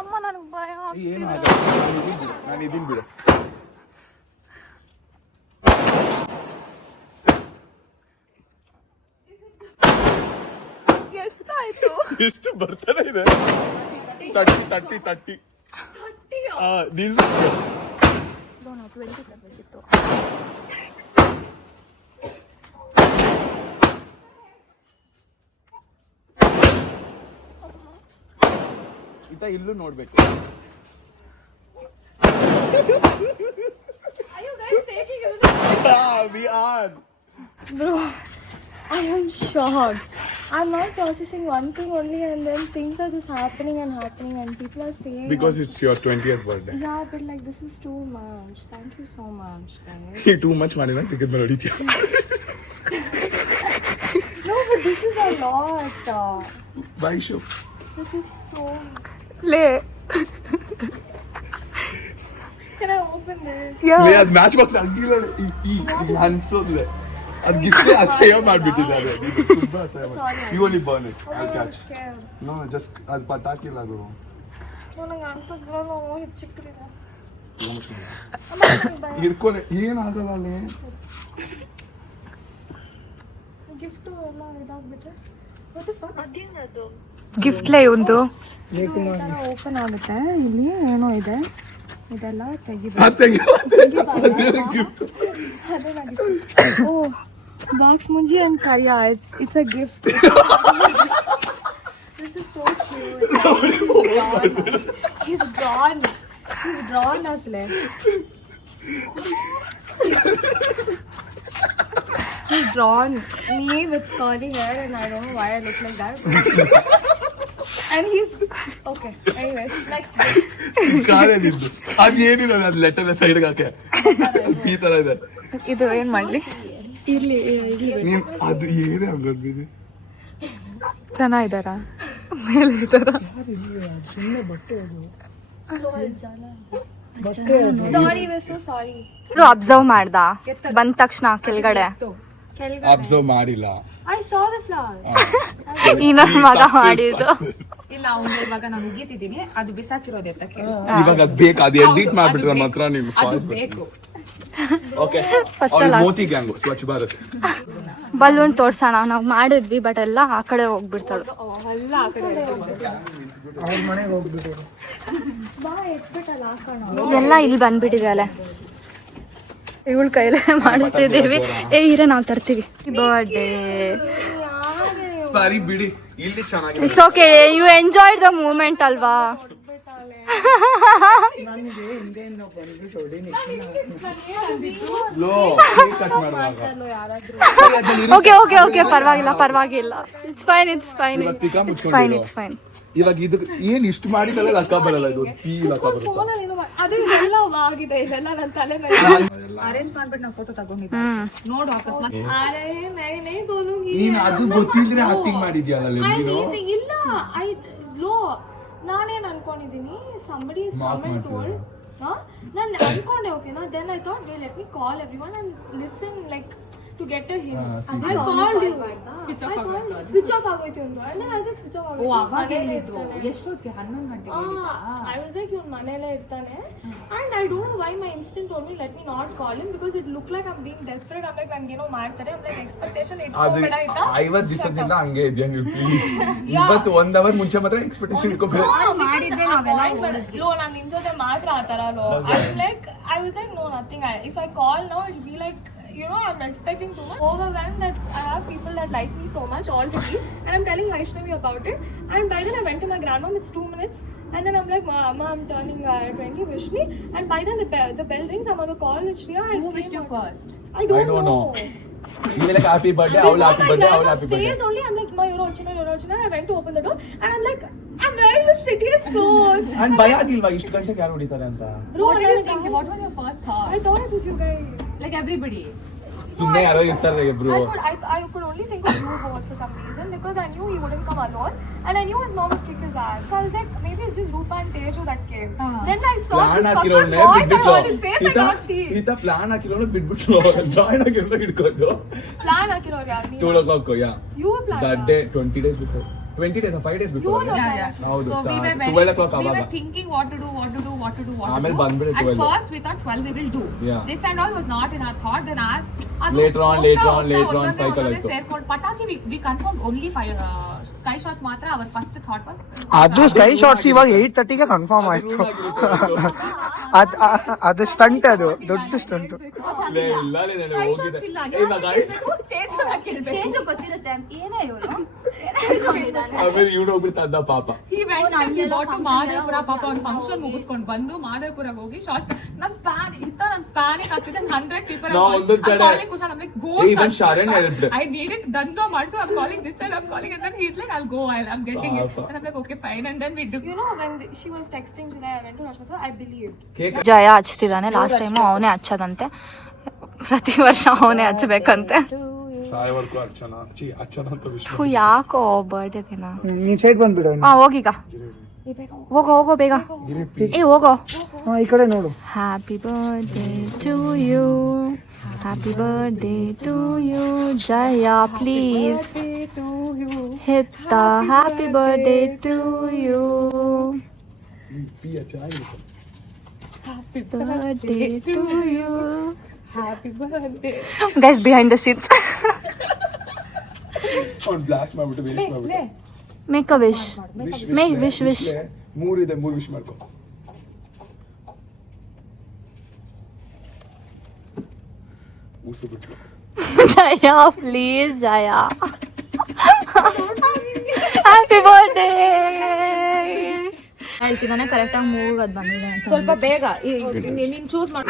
ಅಮ್ಮ ನನಗೆ ಭಯ ಏನು ಆಗ್ತಿದೆ. ನಾನು ಇದೀನಿ ಬಿಡು. ಎಷ್ಟಾಯ್ತು? ಎಷ್ಟು ಬರ್ತಾನೆ ಇದೆ? 30 ನಿಲ್ಲು. 20 ತರಬೇಕಿತ್ತು. ಇಲ್ಲೂ ನೋಡ್ಬೇಕು. Are you guys taking everything? We are. Bro, I am shocked. I'm not processing one thing only, and then things are just happening, and people are saying. Because it's your 20th birthday. Yeah, but like this is too much. Thank you so much, guys. Too much ಮಾಡಿಲ್ಲ ತಿಕ್ಕದ ಮೇಲೆ ಹೊಡಿತೀಯ. No, but this is a lot. By show. This is so. ಲೇ Can I open this? ಲೇ ಅದು match box ಅಡ್ಡಿಲ್ಲ. ಈ ಅನ್ಸೋದಿದೆ ಅದು gift ಅಸಹ್ಯ ಮಾಡ್ಬಿಟ್ಟಿದ್ದಾರೆ. ತುಂಬಾ ಅಸಹ್ಯ. You only burn it. I catch. No just ಅದು ಪಟಾಕಿ ಇಲ್ಲ ಅದು. ನನಗೆ ಅನ್ಸೋದಿಲ್ಲ, ನಾವು ಹೆಚ್ಚಿಕ್ಕಿದೆ. ಹಿಡ್ಕೊಲೆ ಏನಾಗಲ್ಲ ಅಲ್ಲಿ. ಗಿಫ್ಟು ಎಲ್ಲ ಇದಾಗ್ಬಿಟ್ರೆ ಅದೇನದು ಗಿಫ್ಟ್ಲೇ ಒಂದು ಓಪನ್ ಆಗುತ್ತೆ. ಇಲ್ಲಿ ಏನೋ ಇದೆ, ಇದೆಲ್ಲ ತೆಗಿಬೇಕು. Oh, Max Munji and Karya. It's a gift. This is so cute. He's drawn. He's drawn us left. He's drawn me with curly hair, and I don't know why I look like that. And he's okay. Anyways, next. ಕಾಲೇಜಿದ್ದು ಅದೇನಿಲ್ಲ ಅದು letter ಸೈಡ್ಗೆ ಹಾಕೆ ಈ ತರ ಇದೆ. ಇದು ಏನ್ ಮಾಡ್ಲಿ? ನೀನ್ ಅದು ಏನೇ ಹಂಗಂದಿದೆ. ಚೆನ್ನಾಗಿದ್ದಾರಾ? ಮೇಲೆ ಇದ್ದಾರಾ? Sorry, we're so sorry. Observe ಮಾಡ್ದ ಬಂದ ತಕ್ಷಣ ಕೆಳಗಡೆ ಅಬ್ಸರ್ವ್ ಮಾಡಿಲ್ಲ. I saw the flower. ಇನ್ನೊಂದು ಮಗ ಮಾಡಿದ್ದು. ಇಲ್ಲ ಅವ್ನಿಗೆ ಇವಾಗ ನಾನು ಉಗಿತಿದ್ದೀನಿ, ಅದು ಬಿಸಾಕಿರೋದು ಎತ್ತಕ್ಕೆ. ಇವಾಗ ಅದ್ ಬೇಕು, ಅದು ಎಡಿಟ್ ಮಾಡ್ಬಿಟ್ರೆ ನಮ್ಮ ಹತ್ರ ನೀವು ಅದು ಬೇಕು. ಓಕೆ. First ಅಲ್ಲ. ಮೋತಿ ಗ್ಯಾಂಗು ಸ್ವಚ್ಛ ಭಾರತ್. ಬಲೂನ್ ತೋರ್ಸೋಣ ನಾವು ಮಾಡಿದ್ವಿ, ಬಟ್ ಎಲ್ಲ ಆ ಕಡೆ ಹೋಗ್ಬಿಡ್ತದ. ಅವ್ರ ಮನೆಗೆ ಹೋಗ್ಬಿಟ್ಟು ಎಲ್ಲ ಇಲ್ಲಿ ಬಂದ್ಬಿಟ್ಟಿದೆ ಅಲ್ಲ. ಇವಳ ಕೈಲೇ ಮಾಡ್ತಿದ್ದೀವಿ. ಇರ ನಾವು ತರ್ತೀವಿ. ಬರ್ಡೇ. ಸ್ಪಾರಿ ಬಿಡಿ, ಇಲ್ಲಿ ಚೆನ್ನಾಗಿದೆ. It's okay, you enjoyed the moment ಅಲ್ವಾ? ನನಗೆ ಹಿಂದೆಯಿಂದ ಬಂದ್ಬಿಟ್ಟು ಹೊಡಿನಿ. ಲೋ ಕಟ್ ಮಾಡುವಾಗ ಓಕೆ ಓಕೆ ಓಕೆ, ಪರವಾಗಿಲ್ಲ. It's fine. ಇವಾಗ ಇದು ಏನ್ ಇಷ್ಟು ಮಾಡಿದಲ್ಲ ಲಕ್ಕ ಬರಲ್ಲ, ಇದು ಟೀ ಲಕ್ಕ ಬರುತ್ತೆ. ಅದು ಎಲ್ಲ ಆಗಿದೆ, ಇದೆಲ್ಲ ನನ್ನ ತಲೆ ಮೇಲೆ ಅರೇಂಜ್ ಮಾಡ್ಬಿಟ್ಟು ನಾವು ಫೋಟೋ ತಗೊಂಡಿದ್ದೆ. ನೋಡು ಅಕಸ್ಮಾತ್ ನೀನ್ ಅದು ಗೊತ್ತಿದ್ರೆ ಆಕ್ಟಿಂಗ್ ಮಾಡಿದ್ಯಲ್ಲ ನೀನು. ಇಲ್ಲ, ನಾನೇನ್ ಅನ್ಕೊಂಡಿದೀನಿ, somebody is comment told. ನಾನು ಅನ್ಕೊಂಡೆ ಓಕೆನಾ, then I thought wait, let me call everyone and listen like to get a hint. I called you. Switch off ಆಗೋಯ್ತು ಒಂದು. And then I was like switch off ಆಗೋಯ್ತು. ಎಷ್ಟೊತ್ತಿಗೆ? 11 ಗಂಟೆಗೆ. I was like ಇವನು ಮನೇಲೇ ಇರ್ತಾನೆ. And I don't know why my instinct told me let me not call him because it looked like I'm being desperate. I'm like ನನಗೇನೋ ಮಾಡ್ತಾರೆ. I'm like expectation ಇಟ್ಕೋಬೇಡ ಆಯ್ತಾ? 50 ದಿವಸದಿಂದ ಹಂಗೆ ಇದೆಯಾ ನೀವು? ಇವತ್ತು 1 ಅವರ್ ಮುಂಚೆ ಮಾತ್ರ ಎಕ್ಸ್ಪೆಕ್ಟೇಷನ್ ಇಟ್ಕೋಬೇಡ. ಮಾಡಿದ್ದೆ ನಾವೆಲ್ಲ. ನಾನು ನಿಮ್ ಜೊತೆ ಮಾತ್ರ ಆ ತರ ಅಲ್ವಾ? I was like no, nothing. If I call now it'll be like, you know, I'm expecting too much. Overwhelmed that I have people that like me so much already, and I'm telling Vaishnavi about it. And by then I went to my grandmom. It's 2 minutes, and then I'm like, Mama, I'm turning 20. Wish me. And by then the bell rings. I'm on the call with Shreya. Who wished you first? I don't know. You like happy birthday, I will happy birthday, I will happy birthday. Says only, I'm like, Ma, you're watching. I went to open the door, and I'm like, I'm wearing the shittiest clothes. And ಭಯ ಆಗಿಲ್ವಾ ಇಷ್ಟು ಗಂಟೆಗೆ ಯಾರು ಹೊಡಿತಾರೆ ಅಂತ? Bro, What did you think? What was your first thought? I thought it was you guys. Like everybody. ಸುಮ್ಮನೆ ಯಾರೋ ಇರ್ತಾರೆ bro. I could only think of you both for some reason because I knew he wouldn't come alone, and I knew his mom would kick his ass. So I was like, maybe it's just Rupa and Teju that came. Then I saw plan this fucker's ಹಾಕಿರೋನೆ voice. I ಬಿಟ್ಬಿಟ್ಲು. heard his face. I can't see. ಈತ plan ಹಾಕಿರೋನೆ ಬಿಟ್ಬಿಟ್ಲು. Join ಆಗಿರೋದು ಹಿಡ್ಕೊಂಡು Plan ಹಾಕಿರೋರು ಯಾರು? 2 o'clock. Yeah, You plan. that day 20 days before. 20 days or 5 days before. Yeah. ಹೌದು. So we were 12 o'clock we ಆವಾಗ. were thinking what to do. ಆಮೇಲೆ ಬಂದ್ಬಿಟ್ಟು At 12. first we thought 12 we will do. Yeah. This and all was not in our thought. Then Later on, cycle ಆಯ್ತು. ಸೇರ್ಕೊಂಡು ಪಟಾಕಿ we confirmed only 5 sky shots ಮಾತ್ರ. Our first thought was ಅದು sky shots ಇವಾಗ 8:30ಗೆ confirm ಆಯ್ತು. ಅದು stunt, ಅದು ದೊಡ್ಡ ಸ್ಟಂಟ್. ತೇಜು ಗೊತ್ತಿರುತ್ತೆ ಏನೇ ಇವಳು. ಆಮೇಲೆ ಇವ್ನು ಹೋಗ್ಬಿಡ್ತದ್ದ ಪಾಪ. he went and he got to Madepura. ಪಾಪ ಒಂದು ಫಂಕ್ಷನ್ ಮುಗಿಸ್ಕೊಂಡು ಬಂದು ಮಾದೇಪುರಕ್ಕೆ ಹೋಗಿ ಶಾರ್ಟ್ಸ್. ನನ್ ಪ್ಯಾನಿಕ್ ಆಗ್ತಿದೆ. 100 people ನಾವು ಒಂದೊಂದ್ ಕಡೆ Kushal. I'm like, go even Sharon helped. I need it done so much, so I'm calling this side, I'm calling, and then he's like, I'll go, I'm getting it. Papa. And I'm like, okay, fine. And then we do. You know when she was texting today, I went to Rashmitra. I believed. Cake Jaya ಹಚ್ತಿದ್ದಾನೆ. Last time ಅವನೇ ಹಚ್ಚದಂತೆ. ಪ್ರತಿ ವರ್ಷ ಅವನೇ ಹಚ್ಚಬೇಕಂತೆ. ಸಾಯವರ್ಗೂ ಅರ್ಚನಾ ಅಂತ ವಿಶ್ವ. ಯಾಕೋ birthday ದಿನ. ನೀನ್ ಸೈಡ್ ಬಂದ್ಬಿಡು. ಹೋಗೀಗ ಹೋಗೋ ಬೇಗ. ಹೋಗೋ. ಈ ಕಡೆ ನೋಡು. Happy birthday to you, happy birthday to you Jaya. Please hit the happy birthday to you. Happy birthday to you. Happy birthday. Guys, behind the scenes. ಅವ್ನು ಬ್ಲಾಸ್ಟ್ ಮಾಡ್ಬಿಟ್ಟು ವಿಶ್ ಮಾಡ್ಬಿಟ್ಟು. Make a wish. Make wish. 3 ಇದೆ, 3 wish ಮಾಡ್ಕೊ. ಉಸುಬಿಟ್ಲು. ಜಯ please Jaya happy birthday ಹೇಳ್ತೀನಿ ಕರೆಕ್ಟಾಗಿ ಮೂಗ್ ಅದು ಬಂದಿದೆ ಅಂತ ಸ್ವಲ್ಪ ಬೇಗ ನೀನ್ ಚೂಸ್ ಮಾಡಿ.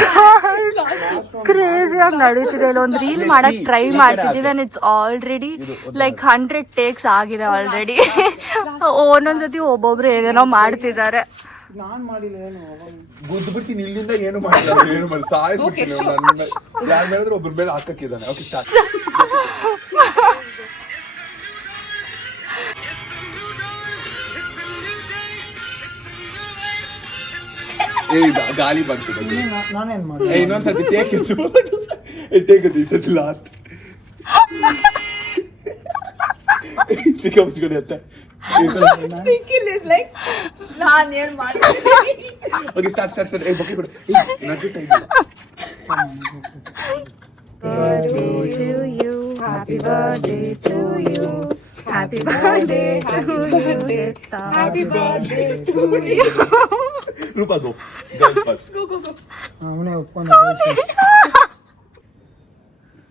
ಕ್ರೇಜಿಯಾಗಿ ನಡೀತಿದೆ ಇಲ್ಲಿ ಒಂದು ರೀಲ್ ಮಾಡಕ್ ಟ್ರೈ ಮಾಡ್ತಿದೀವಿ and it's already like 100 takes ಆಗಿದೆ ಆಲ್ರೆಡಿ. ಒಂದೊಂದ್ಸತಿ ಒಬ್ಬೊಬ್ರು ಏನೇನೋ ಮಾಡ್ತಿದ್ದಾರೆ. ನಾನ್ ಮಾಡಿಲ್ಲ ಏನು ಗುದ್ಬಿಡ್ತೀನಿ ಇಲ್ಲಿಂದ ಏನು ಮಾಡಿಲ್ಲ ಏನು ಮಾಡಿ ಸಾಯ್ಬಿಡ್ತೀನಿ ಯಾರ ಮೇಲಾದ್ರೂ ಒಬ್ಬರ ಮೇಲೆ ಹಾಕಕ್ಕಿದ್ದಾನೆ. Okay start. ಗಾಳಿ ಬರ್ತಿದೆ. ನಾನೇನ್ ಮಾಡಿ ಇನ್ನೊಂದ್ಸತಿ ಟೇಕ್ ಟೇಕ್ ಇದು ಲಾಸ್ಟ್ ಕಡೆ ಅಂತ. ನಾನ್ ಏನ್ ಮಾಡಿ okay start start start. Bouquet ಕೊಡು. ನಟ್ಟು time. Happy birthday to you. Happy birthday to you. Happy birthday to you. Roopa go girls first. ಅವನೇ ಒಪ್ಕೊಂಡ.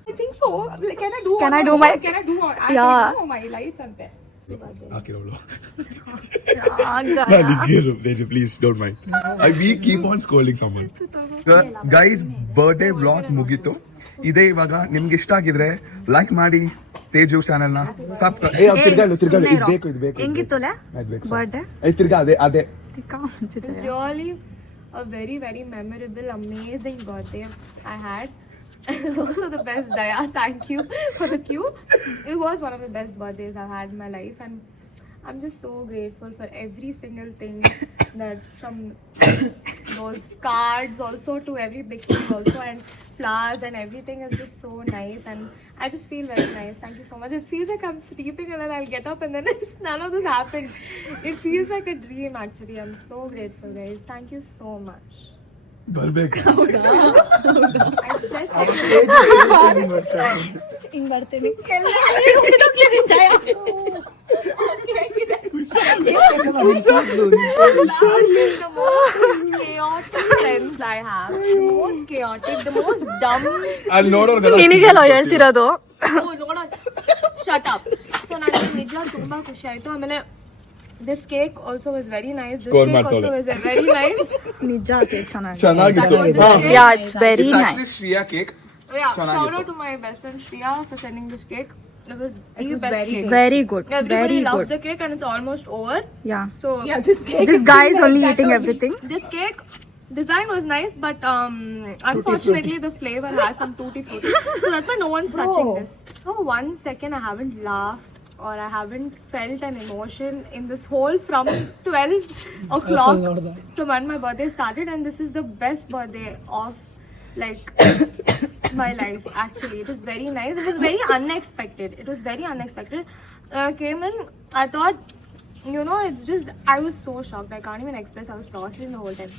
I think so. Like, can I do Yeah. my lights ante? ಹಾಕಿರೋಳು ನಾನು please don't mind. We keep on scolding ಸಮನ್. Guys birthday vlog ಮುಗೀತು. ಇದೇ ಇವಾಗ ನಿಮ್ಗೆ ಇಷ್ಟ ಆಗಿದ್ರೆ ಲೈಕ್ ಮಾಡಿ ತೇಜು ಚಾನೆಲ್ ನ ತಿರ್ಗಾಳು ಇದು ಬೇಕು ಹೆಂಗಿತ್ತುಲೆ ಅದ್ ಬೇಕು ಬರ್ಡೇ ತಿರ್ಗಾ ಅದೇ It's really a very, very memorable, amazing birthday I had. It was also the best, Daya. Thank you for the cue. It was one of the best birthdays I've had in my life, and I'm just so grateful for every single thing that from those cards also to every big thing also, and flowers and everything is just so nice, and I just feel very nice. Thank you so much. It feels like I'm sleeping and then I'll get up and then none of this happened. It feels like a dream actually. I'm so grateful, guys. Thank you so much. ಬರ್ಬೇಕು. I said ಹಿಂಗ್ ಬರ್ತೀನಿ. the most chaotic friends I have. The most chaotic, the most dumb. ಅಲ್ಲಿ ನೋಡೋರ್ಗೆಲ್ಲ ನಿನಗೆಲ್ಲ ಹೇಳ್ತಿರೋದು. Oh, ನೋಡ shut up. So ನನಗೆ ನಿಜ ತುಂಬಾ ಖುಷಿ ಆಯ್ತು. ಆಮೇಲೆ this cake also was very nice. This Score cake ಮಾಡ್ತಾಳೆ. also was very nice. ನಿಜ ಕೇಕ್ ಚೆನ್ನಾಗಿದೆ. ಚೆನ್ನಾಗಿತ್ತು. That was very Yeah, nice. it's very It's nice. actually Shreya cake. Yeah, ಚೆನ್ನಾಗಿತ್ತು. shout out to my best friend Shreya for sending this cake. It was the best cake. Very good. Everybody Very loved good. the cake and it's almost over. Yeah. So this cake. This guy is only eating everything. This cake design was nice, but unfortunately the flavor has some tutti frutti. So that's why no one's touching this. For 1 second I haven't laughed or I haven't felt an emotion in this whole from 12 o'clock to when my birthday started, and this is the best birthday of like my life actually. It was very nice. It was very unexpected. It was very unexpected. Came in, I thought, you know, it's just, I was so shocked. I can't even express. I was processing the whole time.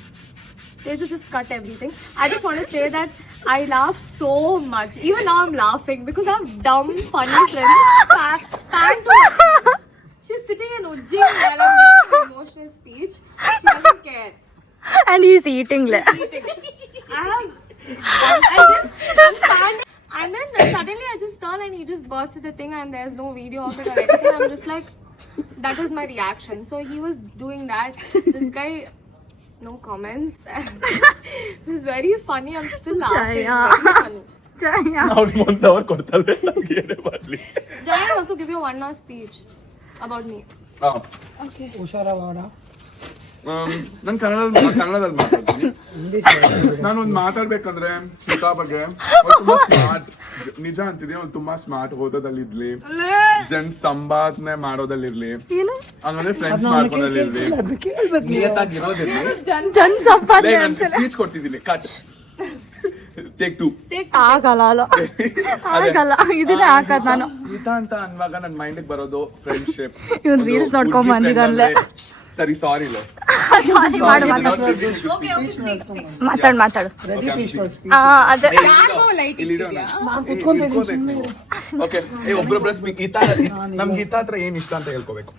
They just cut everything. I just want to say that I laughed so much. Even now I'm laughing because I have dumb, funny friends. She's sitting and ujjing while I'm giving an emotional speech. She doesn't care. And he's eating. Eating. I have, and this, I'm standing, and then suddenly I just turn and he just bursted the thing and there's no video of it or anything. I'm just like, that was my reaction. So he was doing that. This guy, no comments. It was very funny. I'm still laughing. Jaya. Very funny. Jaya. ಅವ್ನು 1 hour ಕೊಡ್ತಾಳೆ ಏನೇ ಮಾಡ್ಲಿ. Jaya, I have to give you 1 hour speech about me. ಹುಷಾರವಾಡ. ನಾನು ಕನ್ನಡದಲ್ಲಿ ಮಾತಾಡ್ತೀನಿ. ನಾನೊಂದು ಮಾತಾಡ್ಬೇಕಂದ್ರೆ ಸ್ಮಿತಾ ಬಗ್ಗೆ ಅವ್ಳು ತುಂಬಾ ಸ್ಮಾರ್ಟ್. ನಿಜ ಅಂತಿದೆ, ಅವ್ಳು ತುಂಬಾ ಸ್ಮಾರ್ಟ್. ಓದೋದಲ್ಲಿರ್ಲಿ, ಜನ್ ಸಂಭಾಷಣೆ ಮಾಡೋದಲ್ಲಿರ್ಲಿ, ಹಂಗಂದ್ರೆ ಫ್ರೆಂಡ್ಸ್ ಮಾಡ್ಕೊಳ್ಳೋದಿರ್ಲಿ, ನಿಯತ್ತಾಗಿರೋದಿರ್ಲಿ. ಜನ್ ಸಂಪಾದನೆ ಅಂತ ಸ್ಪೀಚ್ ಕೊಡ್ತಿದ್ದೀನಿ. Cut take 2. ಆಗಲ್ಲ ಆಗಲ್ಲ ಇದನ್ನೇ ಹಾಕದ್ ನಾನು. ಗೀತಾ ಅಂತ ಅನ್ವಾಗ ನನ್ ಮೈಂಡ್ ಬರೋದು ಫ್ರೆಂಡ್ಶಿಪ್. ಇವ್ನು ರೀಲ್ಸ್ ನೋಡ್ಕೊಂಡ್ ಬಂದಿದ್ದಾನೆ. ಸರಿ ಸಾರಿ ಸಾರಿ ಮಾಡು Okay, speak. ಮಾತಾಡು. ಅದೇ ಓಕೆ. ಒಬ್ರೊಬ್ರ ಸ್ಪೀಕ್. ನಮ್ ಗೀತಾ ಹತ್ರ ಏನ್ ಇಷ್ಟ ಅಂತ ಹೇಳ್ಕೋಬೇಕು.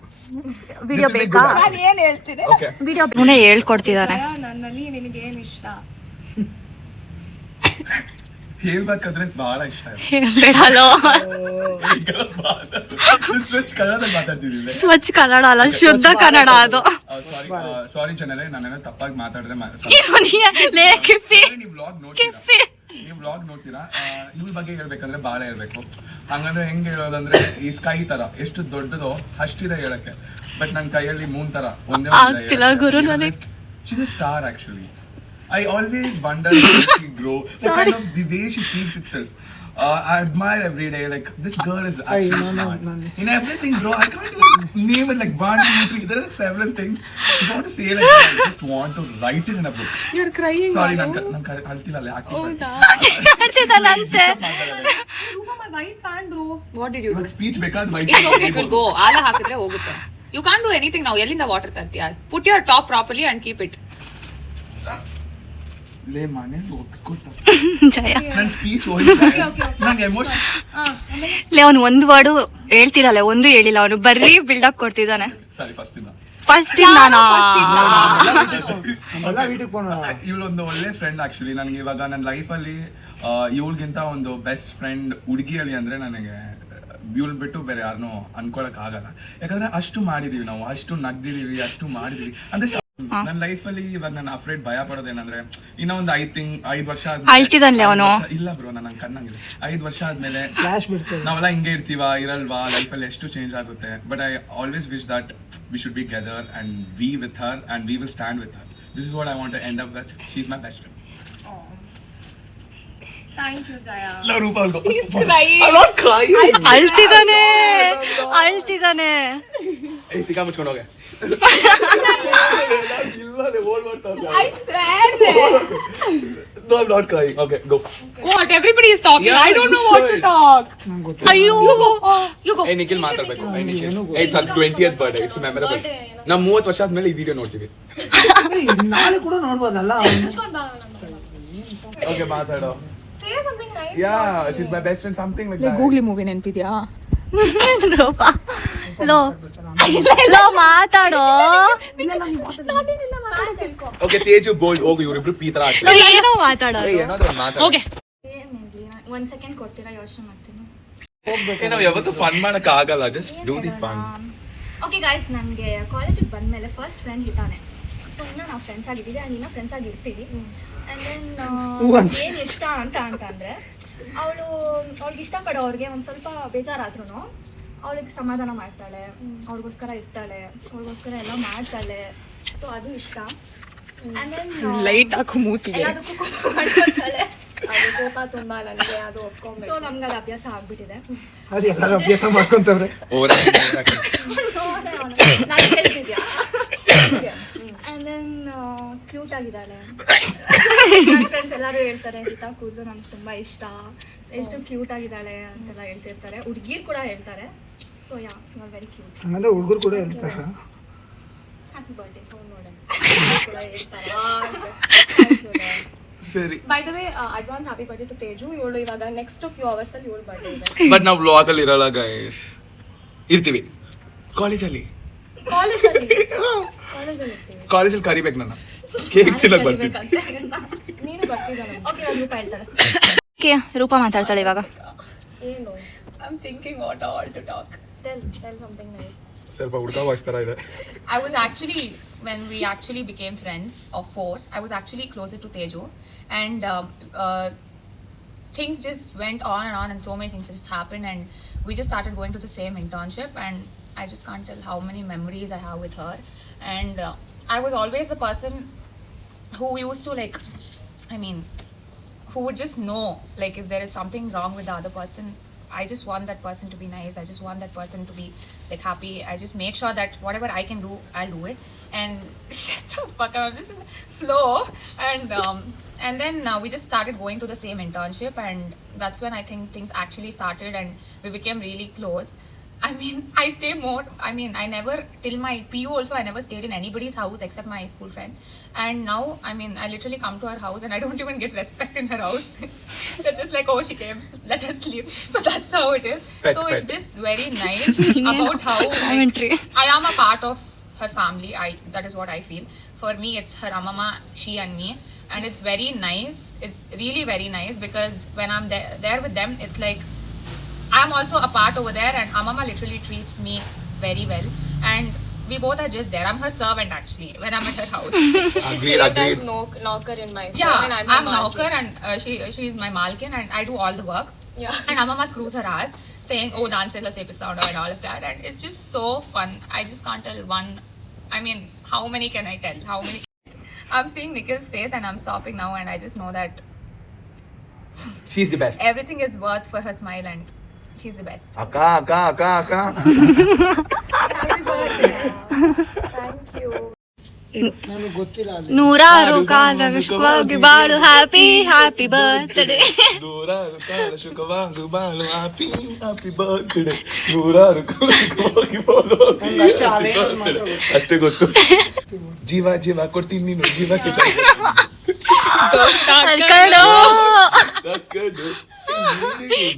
ವಿಡಿಯೋ ಬೇಕಾ? ಏನ್ ಹೇಳ್ತೀನಿ? ಓಕೆ. ವಿಡಿಯೋ ಇವನೇ ಹೇಳ್ಕೊಡ್ತಿದ್ದಾನೆ. ನನ್ನಲ್ಲಿ ನಿನಗೆ ಏನ್ ಇಷ್ಟ? ಹೇಳ್ಬೇಕಾದ್ರೆ ಬಹಳ ಇಷ್ಟ ಬೇಡಲೋ ಸ್ವಚ್ಛ ಕನ್ನಡದಲ್ಲಿ ಮಾತಾಡ್ತಿದ್ದಿಲ್ಲ. ಸ್ವಚ್ಛ ಕನ್ನಡ ಅಲ್ಲ, ಶುದ್ಧ ಕನ್ನಡ ಅದು. ಸಾರಿ ಜನರೇ, ನಾನೇನೋ ತಪ್ಪಾಗಿ ಮಾತಾಡಿದ್ರೆ ನೀವು ವ್ಲಾಗ್ ನೋಡ್ತೀರಾ. ಇವ್ರ ಬಗ್ಗೆ ಹೇಳ್ಬೇಕಂದ್ರೆ ಬಹಳ ಹೇಳ್ಬೇಕು. ಹಂಗಂದ್ರೆ ಹೆಂಗ್ ಹೇಳೋದಂದ್ರೆ ಈ ಸ್ಕೈ ತರ ಎಷ್ಟು ದೊಡ್ಡದೋ ಅಷ್ಟಿದೆ ಹೇಳಕ್ಕೆ. ಬಟ್ ನನ್ನ ಕೈಯಲ್ಲಿ ಮೂನ್ ತರ ಒಂದೇ she's a star actually. I always wonder how she grow, the kind of the way she speaks itself. I admire every day, like this girl is actually smart in everything, bro. I can't even name it like 1, 2, 3. There are several things I want to say, like I just want to write it in a book. You're crying. Sorry, nan haltila le acting ಮಾಡ್ತಿದ್ದಾನಂತೆ. Rupa, my white pant, bro. What did you do? speech bekad white It's okay, it will go. ಆಲ ಹಾಕಿದ್ರೆ ಹೋಗುತ್ತೆ. You can't do anything now. ಎಲ್ಲಿಂದ water ತರ್ತೀಯ? Put your top properly and keep it. le mane ಒಪ್ಕೊಳ್ತಾ ಜಯ ನನ್ನ speech ಹೋಯ್ತು. ನಂಗೆ emotion ಲೇ, ಅವ್ನು ಒಂದು ವರ್ಡು ಹೇಳ್ತಿರಲ್ಲ, ಒಂದು ಹೇಳಿಲ್ಲ ಅವನು, ಬರೀ ಬಿಲ್ಡಪ್ ಕೊಡ್ತಿದ್ದಾನೆ. ಸಾರಿ ಫಸ್ಟ್ ಇಂದ ಇವಳೊಂದು ಒಳ್ಳೆ ಫ್ರೆಂಡ್ ಆಕ್ಚುಲಿ ನನಗೆ. ಇವಾಗ ನನ್ನ ಲೈಫಲ್ಲಿ ಇವಳಿಗಿಂತ ಒಂದು ಬೆಸ್ಟ್ ಫ್ರೆಂಡ್ ಹುಡುಗಿಯಲ್ಲಿ ಅಂದ್ರೆ ನನಗೆ ಇವಳು ಬಿಟ್ಟು ಬೇರೆ ಯಾರನ್ನೂ ಅನ್ಕೊಳಕ್ ಆಗಲ್ಲ. ಯಾಕಂದ್ರೆ ಅಷ್ಟು ಮಾಡಿದೀವಿ ನಾವು, ಅಷ್ಟು ನಗ್ದಿದೀವಿ, ಅಷ್ಟು ಮಾಡಿದೀವಿ. ಅಂದ್ರೆ ನನ್ನ ಲೈಫಲ್ಲಿ ಇವಾಗ ನಾನು ಅಫ್ರೇಡ್ ಭಯ ಪಡೋದೇನಂದ್ರೆ ಇನ್ನೂ ಒಂದು 5 ವರ್ಷ ಅಳ್ತಿದ್ದಾನೆ ಅವನು. ಇಲ್ಲ ಬ್ರೋ, ನನ್ನ ಕಣ್ಣಂಗಿದೆ. 5 ವರ್ಷ ಆದ್ಮೇಲೆ ನಾವೆಲ್ಲ ಹಿಂಗೆ ಇರ್ತೀವಾ ಇರಲ್ವಾ, ಲೈಫಲ್ಲಿ ಎಷ್ಟು ಚೇಂಜ್ ಆಗುತ್ತೆ. But I always wish that we should be together and be with her and we will stand with her. This is what I want to end up with. She is my best friend. Thank you, Jaya. No, Rupa, I'll go. He's crying. I'm not crying. ಅಳ್ತಿದ್ದಾನೆ. Hey, tika muchkondu hoge. I swear there. No, I'm not crying. Okay, go. What? Everybody is talking. Yeah, I don't you know what to should. talk. ಅಯ್ಯೋ, You go. Hey, Nikhil ಮಾತಾಡ್ಬೇಕು. Hey, Nikhil. Hey, it's her 20th birthday. It's memorable. ನಾವು 30 ವರ್ಷ ಆದ್ಮೇಲೆ ಈ video ನೋಡ್ತೀವಿ. ನಾಳೆ ಕೂಡ ನೋಡ್ಬೋದಲ್ಲ. Okay, ಮಾತಾಡೋ. Say something nice. Yeah, she's my best friend, something like that. Googly movie ನೆನಪಿದ್ಯಾ? ರೂಪ ಲೋ ಮಾತಾಡೋ. Okay, ತೇಜು ಬೋಲ್ಡ್ ಹೋಗು, ಇವರಿಬ್ರು ಪೀತರ ಆಗ್ತಾರೆ. ಏನೋ ಮಾತಾಡೋ. ಏನಾದ್ರು ಮಾತಾಡ. Okay. ಒಂದ್ ಸೆಕೆಂಡ್ ಕೊಡ್ತೀರಾ? ಯೋಚನೆ ಮಾಡ್ತೀನಿ. ನಾವು ಯಾವತ್ತೂ ಫನ್ ಮಾಡಕ್ ಆಗಲ್ಲ, just do the fun. Okay guys, ನನಗೆ ಕಾಲೇಜಿಗೆ ಬಂದಮೇಲೆ ಫಸ್ಟ್ ಫ್ರೆಂಡ್ ಹಿತಾನೆ. ಸೊ ಇನ್ನೂ ನಾವು ಫ್ರೆಂಡ್ಸ್ ಆಗಿದ್ದೀವಿ, ಆ್ಯಂಡ್ ಇನ್ನೂ ಫ್ರೆಂಡ್ಸ್ ಆಗಿರ್ತೀವಿ. ಆ್ಯಂಡ್ ದೆನ್ ಏನು ಇಷ್ಟ ಅಂತಂದರೆ ಅವಳಿಗೆ ಇಷ್ಟಪಡೋರಿಗೆ ಒಂದು ಸ್ವಲ್ಪ ಬೇಜಾರಾದ್ರೂ ಅವಳಿಗೆ ಸಮಾಧಾನ ಮಾಡ್ತಾಳೆ, ಅವ್ರಿಗೋಸ್ಕರ ಇರ್ತಾಳೆ, ಅವ್ರಿಗೋಸ್ಕರ ಎಲ್ಲ ಮಾಡ್ತಾಳೆ. ಸೊ ಅದು ಇಷ್ಟ. ಆ್ಯಂಡ್ ದೆನ್ ಲೈಟ್ ಹಾಕು ಮೂತಿಗೆ. ಎಲ್ಲದಕ್ಕೂ ಕೋಪ ಮಾಡ್ಕೊತಾಳೆ. ಅದು ಕೋಪ ತುಂಬಾ ನನಗೆ, ಅದು ಒಪ್ಕೊಂಬೇಕು. ಸೊ ನಮ್ಗೆ ಅದು ಅಭ್ಯಾಸ ಆಗ್ಬಿಟ್ಟಿದೆ. ಅದು ಎಲ್ಲರೂ ಅಭ್ಯಾಸ ಮಾಡ್ಕೊಂತವ್ರೆ. ನಾನು ಹೇಳ್ತಿದ್ಯಾ. ಆ್ಯಂಡ್ ದೆನ್ ಕ್ಯೂಟ್ ಆಗಿದ್ದಾಳೆ. ನನ್ನ ಫ್ರೆಂಡ್ಸ್ ಎಲ್ಲರೂ ಹೇಳ್ತಾರೆ, ಹಿತಾ ಕೂದಲು ನಂಗೆ ತುಂಬ ಇಷ್ಟ, ಎಷ್ಟು ಕ್ಯೂಟ್ ಆಗಿದ್ದಾಳೆ ಅಂತೆಲ್ಲ ಹೇಳ್ತಿರ್ತಾರೆ. ಹುಡುಗಿರು ಕೂಡ ಹೇಳ್ತಾರೆ. So yeah, you are very cute. ಹಂಗಂದ್ರೆ ಹುಡುಗರು ಕೂಡ ಹೇಳ್ತಾರ. Happy birthday. ನೋಡೋಣ. ಸರಿ. By the way, advance happy birthday to Teju. ಇವಳು ಇವಾಗ ನೆಕ್ಸ್ಟ್ ಫ್ಯೂ ಅವರ್ಸ್ ಅಲ್ಲಿ ಇವಳು ಬರ್ಡೇ ಇದೆ. ಬಟ್ ನಾವು ವ್ಲಾಗ್ ಅಲ್ಲಿ ಇರಲ್ಲ ಗೈಸ್, ಇರ್ತೀವಿ ಕಾಲೇಜಲ್ಲಿ. ಕಾಲೇಜಲ್ಲಿ ಕರಿಬೇಕು ನನ್ನ, ಕೇಕ್ ತಿನ್ನಕ್ ಬರ್ತೀನಿ. ನೀನು ಬರ್ತಿದ್ದಾನೆ. ಓಕೆ, ರೂಪ ಹೇಳ್ತಾಳೆ. ಓಕೆ, ರೂಪ ಮಾತಾಡ್ತಾಳೆ ಇವಾಗ. ಏನು? I'm thinking what all to talk. Tell something nice. ಸ್ವಲ್ಪ ಹುಡುಗ ವಾಯ್ಸ್ ತರ ಇದೆ. I was actually, when we actually became friends of 4, I was actually closer to Tejo, and things just went on, and so many things just happened, and we just started going to the same internship, and I just can't tell how many memories I have with her. And I was always the person who used to who would just know, like, if there is something wrong with the other person. I just want that person to be nice. I just want that person to be like happy. I just make sure that whatever I can do, I'll do it. And shut the fuck up, I'm just in the flow. And then we just started going to the same internship, and that's when I think things actually started, and we became really close. I mean, I stay more. I mean, I never, till my PU also, I never stayed in anybody's house except my school friend. And now, I mean, I literally come to her house and I don't even get respect in her house. They're just like, oh, she came, let us sleep. So that's how it is. It's just very nice about how I am a part of her family. That is what I feel. For me, it's her mama, she and me. and it's very nice. It's really very nice because when I'm there with them, it's like I'm also a part over there, and Amama literally treats me very well, and we both are just there. I'm her servant actually when I'm at her house. Agreed. knocker in my phone, Yeah, and I'm knocker, and she's my malkin, and I do all the work. Yeah. And Amama screws her ass, saying, "Oh, dance la sepistando," and all of that, and it's just so fun. I just can't tell one. I mean, how many can I tell? How many? I'm seeing Nikhil's face, and I'm stopping now, and I just know that She's the best. everything is worth for her smile, and she's the best. Akka. ನೂರಾರು ಕಾಲ ವಿಶ್ವವಾಗಿ ಬಾಳು happy happy birthday. ನೂರಾರು ಕಾಲ ಸುಖವಾಗಿ ಬಾಳು happy birthday. ನೂರಾರು ಕಾಲ ಸುಖವಾಗಿ ಬಾಳು ಅಷ್ಟೇ ಗೊತ್ತು. ಜೀವ ಕೊಡ್ತೀನಿ ನೀನು ಜೀವ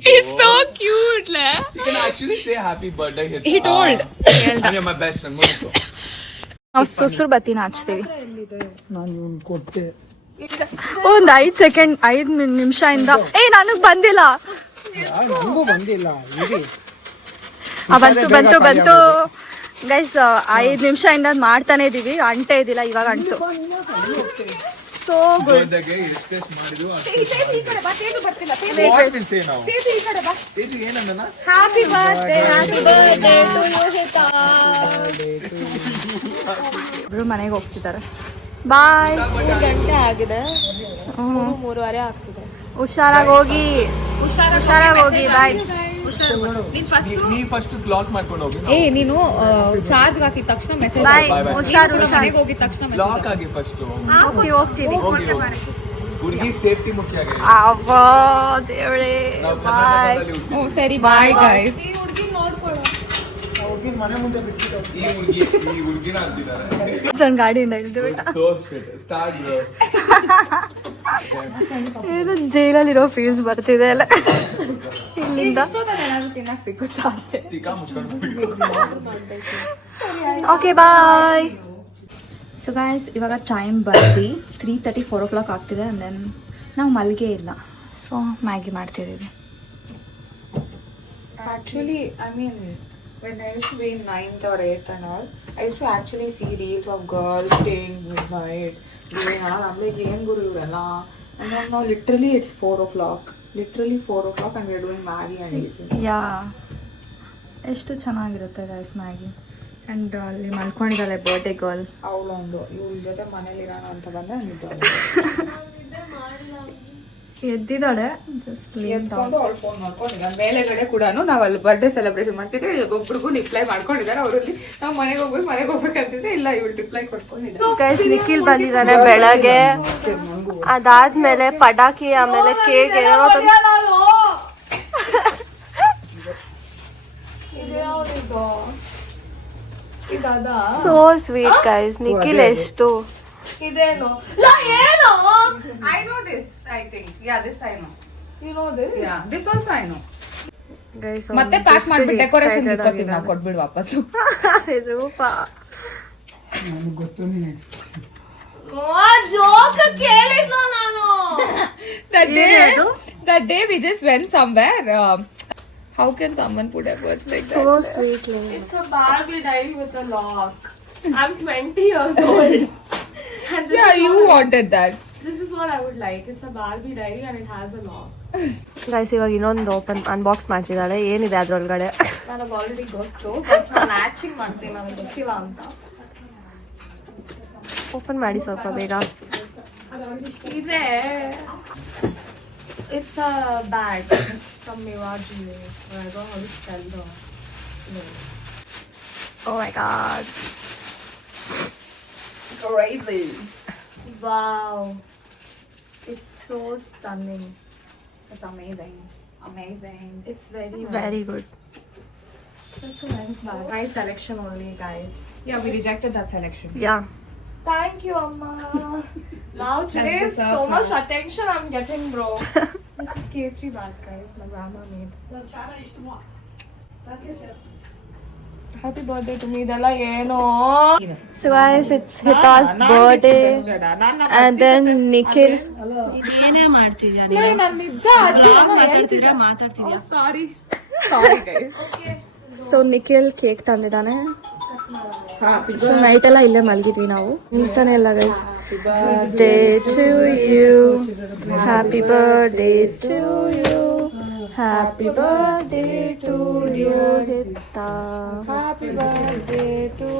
He's so cute, la. You can actually say happy birthday. He told. You're my best friend. Muniko. ನಾವು ಸುಸುರು ಬತ್ತಿನ ಹಚ್ತೀವಿ. ನಾನು ಇವ್ನು ಕೊಟ್ಟೆ. ಒಂದ್ 5 ನಿಮಿಷದಿಂದ ನನಗ್ ಬಂದಿಲ್ಲ. ನನಗೂ ಬಂದಿಲ್ಲ ಇರಿ. ಬಂತು ಗೈಸ್. 5 ನಿಮಿಷದಿಂದ ಮಾಡ್ತಾನೆ ಇದೀವಿ, ಅಂಟೇ ಇದಿಲ್ಲ. ಇವಾಗ ಅಂಟು ಸೋ ಗುಡ್. birthday ಎಷ್ಟೆಷ್ಟು ಮಾಡಿದ್ರು ಏನನ್ನ ಹ್ಯಾಪಿ ಬರ್ತ್ಡೇ ಟು ಯು ಹಿತಾ. ಇಬ್ರು ಮನೆಗೆ ಹೋಗ್ತಿದ್ದಾರೆ. ಬಾಯ್. 3 ಗಂಟೆ ಆಗಿದೆ, 3:30 ಆಗ್ತಿದೆ. ಹುಷಾರಾಗಿ ಹೋಗಿ ಬಾಯ್. ನೀ ಫಸ್ಟ್ ಬ್ಲಾಕ್ ಮಾಡ್ಕೊಂಡು ಹೋಗಿ ಏ ನೀನು ಚಾರ್ಜ್ ಹಾಕಿದ ತಕ್ಷಣ ಮೆಸೇಜ್ ಬಾಯ್. ಹುಷಾರು ಮನೆಗೆ ಹೋಗಿದ ತಕ್ಷಣ ಬ್ಲಾಕ್ ಆಗಿ ಫಸ್ಟ್ ಹೋಗ್ತೀವಿ. ಹುಡುಗಿ ಸೇಫ್ಟಿ ಮುಖ್ಯ ಆಗಿದೆ. ಅವ್ವಾ ದೇವ್ರೇ. ನಾವು ಬಾಯ್. ಕರ್ನಾಟಕದಲ್ಲಿ ಓ ಸರಿ ಬಾಯ್ ಗೈಸ್. ಹುಡುಗಿ ಮನೆ ಮುಂದೆ ಬಿಟ್ಟಿದ್ದು. ಈ ಹುಡುಗಿನ ಅಂತಿದ್ದಾರೆ. ಸಣ್ಣ ಗಾಡಿಯಿಂದ ಇಳಿದು ಬಿಟ್ಟ. So shit. Start bro. ಏನು ಜೈಲಲ್ಲಿರೋ ಫೀಲ್ಸ್ ಬರ್ತಿದೆ ಅಲ್ಲ ಇಲ್ಲಿಂದ. ಟಿಕಾ ಮುಚ್ಕೊಂಡು ಓಕೆ ಬಾಯ್. ಸೊ ಗಾಯ್ಸ್, ಇವಾಗ ಟೈಮ್ ಬಂದು 3:30 4 o'clock ಆಗ್ತಿದೆ. ಆ್ಯಂಡ್ ದೆನ್ ನಾವು ಮಲ್ಗೆ ಇಲ್ಲ, ಸೊ ಮ್ಯಾಗಿ ಮಾಡ್ತಿದ್ದೀವಿ. Actually, I mean, when I used to be in 9th or 8th and all, I used to actually see reels of girls staying midnight. I'm like, "Yen guru ivurella?" And then now literally it's 4 o'clock. Literally 4 o'clock and we're doing Maggi and eating. ಯಾ, ಎಷ್ಟು ಚೆನ್ನಾಗಿರುತ್ತೆ guys Maggi. And ಅಲ್ಲಿ ಮಲ್ಕೊಂಡಿದ್ದಾಳೆ birthday girl. ಅವಳೊಂದು ಇವಳ ಜೊತೆ ಮನೇಲಿ ಇರೋಣ ಅಂತ ಬಂದ್ರೆ ಎದ್ದಿದ್ದಾಳೆ, just ಎದ್ಕೊಂಡು ಅವಳು ಫೋನ್ ಮಾಡ್ಕೊಂಡಿದ್ದಾಳೆ. ಮೇಲೆಗಡೆ ಕೂಡ ನಾವು ಅಲ್ಲಿ ಬರ್ಡೇ ಸೆಲೆಬ್ರೇಷನ್ ಮಾಡ್ತಿದ್ರೆ ಒಬ್ಬರಿಗೂ ರಿಪ್ಲೈ ಮಾಡ್ಕೊಂಡಿದ್ದಾರೆ. ಅವರಲ್ಲಿ ನಾವು ಮನೆಗೆ ಹೋಗ್ಬೇಕಂತಿದ್ರೆ ಇಲ್ಲ ಇವಳು ರಿಪ್ಲೈ ಕೊಟ್ಕೊಂಡಿದ್ದಾರೆ. ಗೈಸ್, ನಿಖಿಲ್ ಬಂದಿದ್ದಾನೆ ಬೆಳಗ್ಗೆ. ಅದಾದ್ಮೇಲೆ ಪಟಾಕಿ, ಆಮೇಲೆ ಕೇಕ್ ಏನೋ ಸೋ ಸ್ವೀಟ್ ಗೈಸ್. ನಿಖಿಲ್ ಎಷ್ಟು ಇದೇನು I know this, I think. Yeah, this I know. you know this? Yeah, this also I know. Guys. ಮತ್ತೆ ಪ್ಯಾಕ್ ಮಾಡ್ಬಿಟ್ಟು ಡೆಕೋರೇಷನ್ ಇಟ್ಕೊತೀವಿ ನಾವು, ಕೊಟ್ಬಿಡು ವಾಪಸ್ಸು. ರೂಪ ನನಗೆ ಗೊತ್ತು ನೀ ಜೋಕ್ ಕೇಳಿದ್ಲು ನಾನು. That day we just went somewhere. How can someone put efforts like so that? Sweet. It's a Barbie diary with a lock. I'm 20 years old. And this Yeah, is you what wanted that. this is what I would like. It's a Barbie diary and it has a lock. Guys, ಇವಾಗ ಇನ್ನೊಂದು unbox ಮಾಡ್ತಿದ್ದಾಳೆ. ಏನಿದೆ ಅದ್ರೊಳಗಡೆ? ನನಗೆ already ಗೊತ್ತು, but ನಾನು matching ಮಾಡ್ತೀನಿ, ನನಗೆ ಗೊತ್ತಿಲ್ಲ ಅಂತ. ಓಪನ್ ಮಾಡಿ ಸ್ವಲ್ಪ ಬೇಗ. ಇದೆ, it's a bag from Mewaji. I don't know how to spell the name. Oh my god, Crazy. Wow, it's so stunning. It's amazing. Amazing. It's very nice. Very good. Such a nice bag. Nice selection only, guys. Yeah, we rejected that selection. Yeah. Thank you, Amma. Wow, today is so much attention I'm getting, bro. This is Kesri bag, guys. My grandma made. Happy birthday to me ಇದೆಲ್ಲ ಏನೋ So guys, it's Hita's birthday and then Nikhil. ನಾನು ನಿಜ ಸಾರಿ guys. So Nikhil cake ತಂದಿದ್ದಾನೆ. So night ಎಲ್ಲ ಇಲ್ಲೇ ಮಲಗಿದ್ವಿ ನಾವು. ನಿಲ್ತಾನೆ ಇಲ್ಲ guys. Birthday to you, happy birthday to you, happy birthday to you Hita, happy birthday to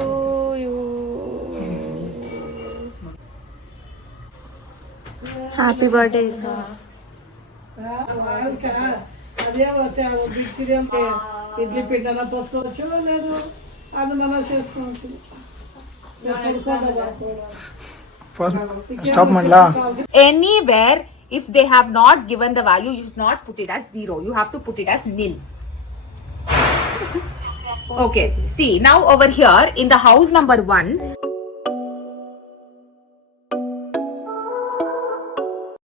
you, happy birthday Hita. అదే వచ్చే బిర్యానీ ఇడ్లీ పిండి పోసుకోవచ్చు లేదు అది మనం చేసుకోవచ్చు ಸ್ಟಾಪ್ ಮಾಡ್ಲಾ? Anywhere, if they have not given the value, you should not put it as 0. You have to put it as nil. Okay. See, now over here in the house number 1,